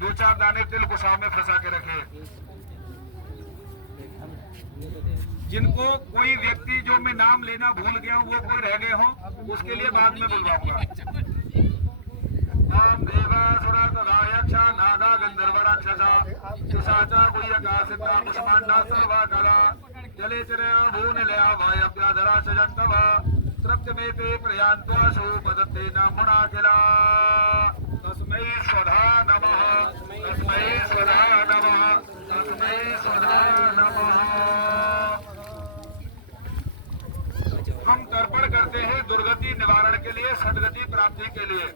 2-4 दाने तिल कुसाव में फंसा के रखे। जिनको कोई व्यक्ति जो मैं नाम लेना भूल गया हूँ वो कोई रह गए हो उसके लिए बाद में बुलवाऊंगा। नाम देवा सुरा तथा यक्षा नागा गंधर्व राक्षसा पिशाचा गुह्यका सिद्धा कुष्मांडा सर्वा कला जले चरया भूनिलया वायव्याधरा सजंतवा तृप्तमेते प्रयान्त्वासु पदत्ते नामुना किला तस्मै स्वधा नमः तस्मै स्वधा नमः तस्मै स्वधा नमः। हम तर्पण करते हैं दुर्गति निवारण के लिए सदगति प्राप्ति के लिए।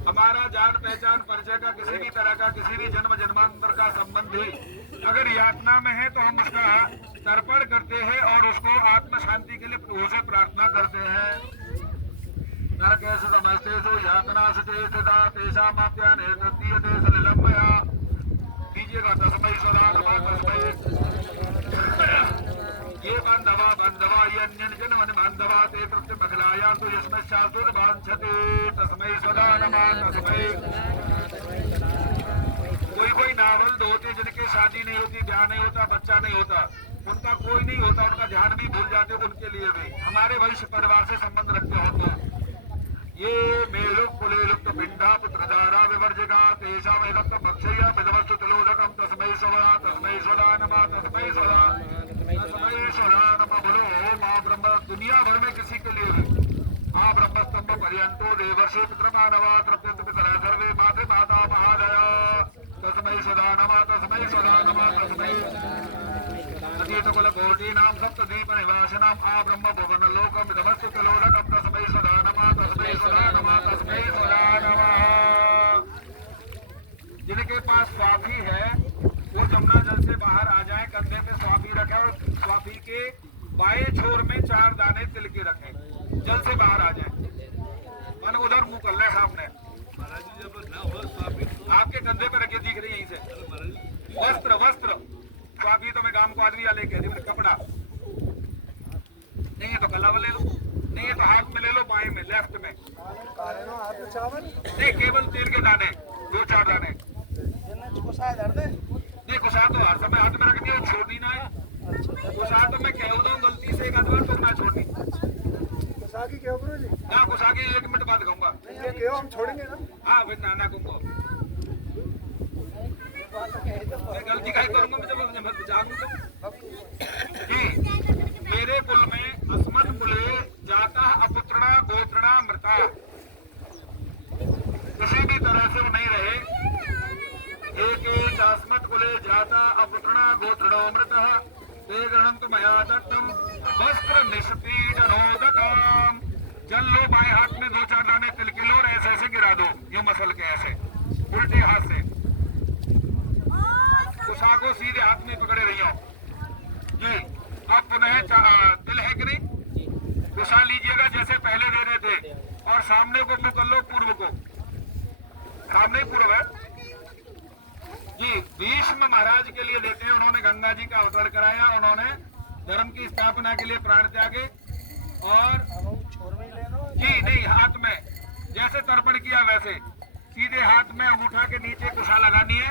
हमारा जान पहचान परिचय का किसी भी तरह का किसी भी जन्म जन्मांतर का संबंधी अगर यातना में है तो हम उसका तर्पण करते हैं और उसको आत्म शांति के लिए प्रभु से प्रार्थना करते हैं। नरकेषु समस्तेषु यातनासु चेष्टिता तेषामाप्यान एतद्दीयते सलिलम्बया कीजिएगा तस्मै स्वधा नमः तस्मै। ये बांधवा ये अन्यन जन्मन बांधवा ते प्रत्यमखिलायां तो यस्मै शाश्वत वाञ्छते तस्मै स्वधा नमः तस्मै। कोई नावल होते जिनके शादी नहीं होती ब्याह नहीं होता बच्चा नहीं होता उनका कोई नहीं होता उनका ध्यान भी भूल जाते उनके लिए भी हमारे वैश्य परिवार से संबंध रखते हो तो ये मेलुक कुलेलुक पिंडा पुत्रधारा विवर्जिका तेषा वेदत्त भक्षया विधवस्तु तिलोदकम तस्मै स्वधा नमः तस्मै स्वधा नमः। बोलो माँ ब्रह्म दुनिया भर में किसी के लिए भी माँ ब्रह्म स्तंभ पर्यंतो देवर्षि पितृमानवा तृप्यन्त पितरः सर्वे माते माता महादया तस्मै स्वधा नमः तस्मै स्वधा नमः तस्मै। अतीत कुल कोटीनां सप्तद्वीप निवासिनां आ ब्रह्म भुवन लोकं विधमस्तु तिलोदकं तस्मै स्वधा नमः तस्मै स्वधा नमः तस्मै स्वधा नमः। जिनके पास स्वाफी है वो जमुना जल से बाहर आ जाए कंधे पे स्वाफी रखे और स्वाफी के बाएं छोर में 4 दाने तिल के रखे जल से बाहर आ जाए मन उधर मुंह कर ले सामने आपके कंधे पे रखे दिख रही यहीं से वस्त्र वस्त्र स्वाफी तो मैं गांव को आदमी वाले कहती हूँ कपड़ा नहीं है तो गला ले लो नहीं है तो हाथ में ले लो बाएं में लेफ्ट में नहीं केवल तेल के दाने 2-4 दाने नहीं कुशा तो हर समय हाथ में रखनी है छोड़नी ना है कुशा तो मैं कह दूँ गलती से एक आध बार तो ना छोड़नी ना कुशा के 1 मिनट बाद कहूँगा हम छोड़ेंगे ना हाँ फिर नाना कहूँगा मैं गलती क्या करूँगा मैं जब जानूँ जी मेरे कुल में अस्मत् कुले जाता अपुत्रणा गोत्रणा मृता किसी भी तरह से वो नहीं रहे एक अस्मत् कुले जाता अपुत्रणा गोत्रणो मृतः ते गृह्णन्तु मया दत्तम वस्त्र निष्पीडनोदकम्। जल लो, बाएं हाथ में 2-4 दाने तिल के लो और ऐसे ऐसे गिरा दो, यूं मसल के ऐसे उल्टे हाथ से। कुशा को सीधे हाथ में पकड़े रही हो जी। अब पुनः तिल है कि नहीं, कुशा लीजिएगा जैसे पहले दे रहे थे और सामने को मुंह कर लो, पूर्व को। सामने ही पूर्व है जी। भीष्म महाराज के लिए देते हैं, उन्होंने गंगा जी का अवतरण कराया, उन्होंने धर्म की स्थापना के लिए प्राण त्यागे और जी नहीं, हाथ में जैसे तर्पण किया वैसे सीधे हाथ में अंगूठा के नीचे कुशा लगानी है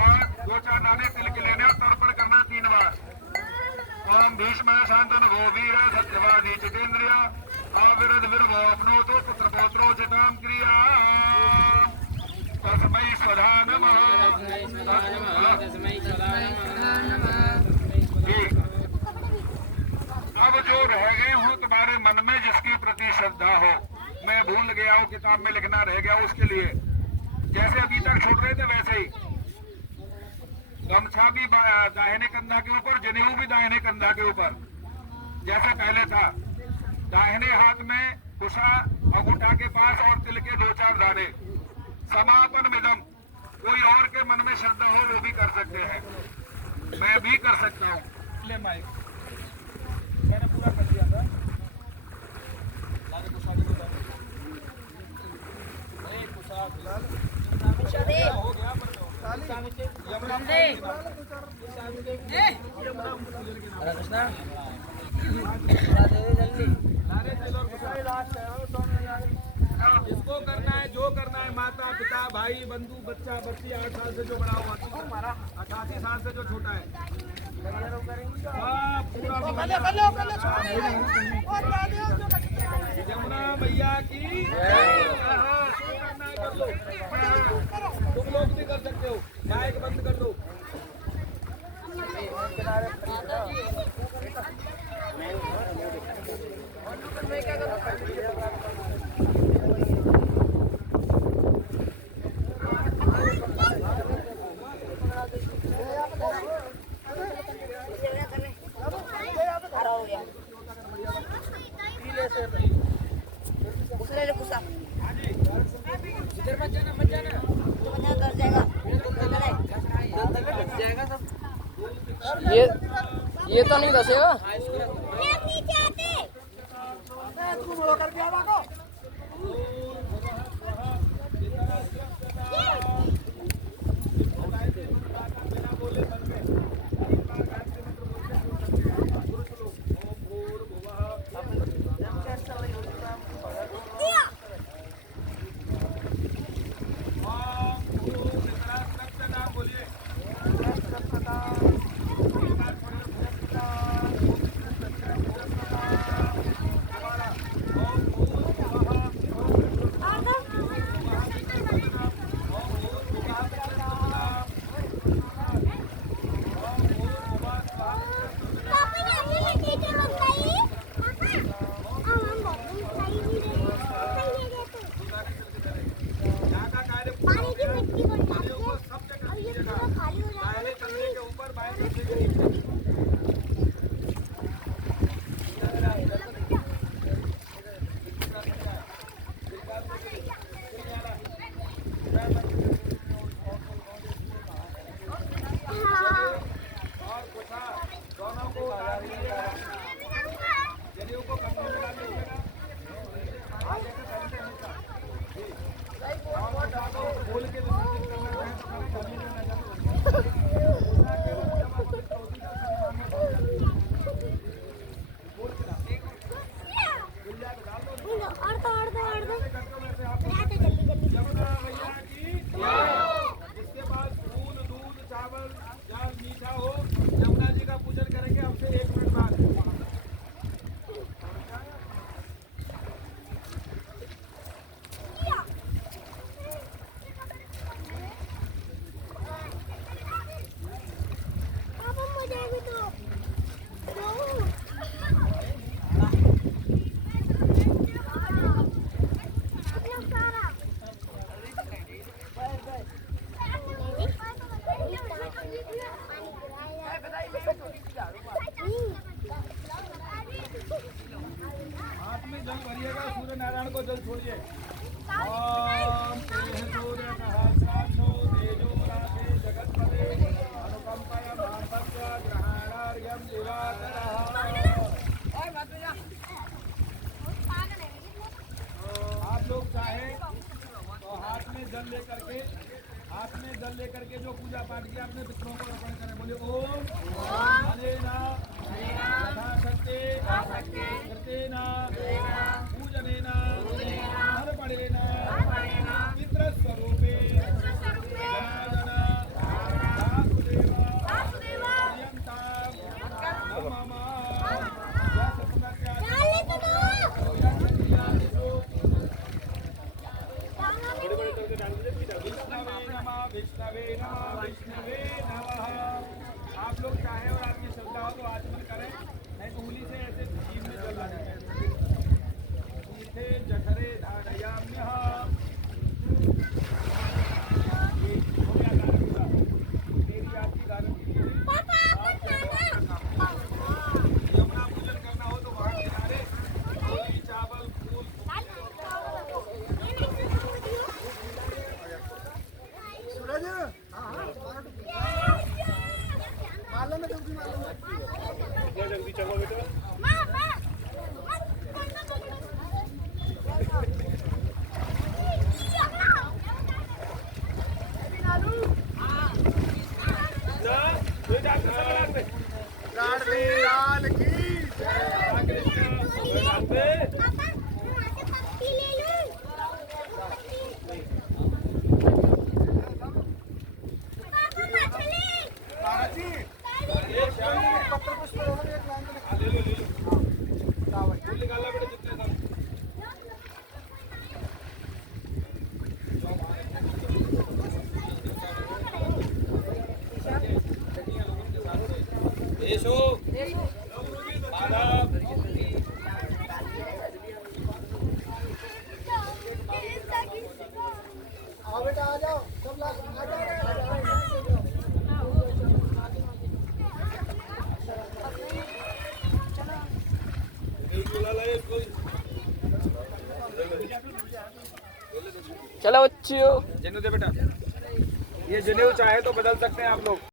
और 2-4 दाने तिल के लेने और तर्पण करना 3 बार। ओम भीष्म शांतन भो वीर सत्यवादी जितेंद्रिय अविरध विरभो अपनोतो पुत्र पौत्रोचिताम क्रिया तस्मै स्वधा नमः। अब जो रह गए हो तुम्हारे मन में जिसकी प्रति श्रद्धा हो, मैं भूल गया हूँ किताब में लिखना रह गया, उसके लिए जैसे अभी तक छूट रहे थे वैसे ही गमछा भी दाहिने कंधा के ऊपर, जनेऊ भी दाहिने कंधा के ऊपर जैसे पहले था। दाहिने हाथ में कुशा अंगूठा के पास और तिल के 2-4 दाने। समापन मिदम, कोई और के मन में श्रद्धा हो वो भी कर सकते हैं, मैं भी कर सकता हूँ। ले माइक मैंने पूरा कर दिया था। हो गया जिसको करना है, जो करना है, माता पिता भाई बंधु बच्चा बच्ची, 8 साल से जो बड़ा हुआ, 88 साल से जो छोटा है, यमुना मैया की तुम लोग भी कर सकते हो। माइक बंद कर दो। ये तो नहीं दसेगा। छोड़िए। ओम तेज सूर्य सहस्राक्षो तेजो राधे जगत्पते अनुकंपय महापत्य ग्रहणार्घ्यं दिवाकरः। आप लोग चाहे तो हाथ में जल लेकर के जो पूजा पाठ किया अपने पितरों को अर्पण करें। बोले ओम अनेना यथाशक्ति कृतेना पूजनेना अर्पणेना पितृस्वरूपे जनार्दना वासुदेव पर्यन्तां मम विष्णवे नमः। आप लोग चाहे और आपकी श्रद्धा हो तो आचमन करें, नहीं तो उंगली से ऐसे जीभ में जल डालें। जठरे धारयाम्यः। मेरी आपकी धारण की यमुना पूजन करना हो तो वहाँ किनारे चावल फूल सूरज मालूम है तुमको मालूम है क्या जल्दी चलो बेटा लाल की पत्र पुष्प निकालना बेटा जितने आओ बेटा आ जाओ सब लोग आ जाओ। चलो बच्चियों जनेऊ दे बेटा, ये जनेऊ चाहे तो बदल सकते हैं आप लोग।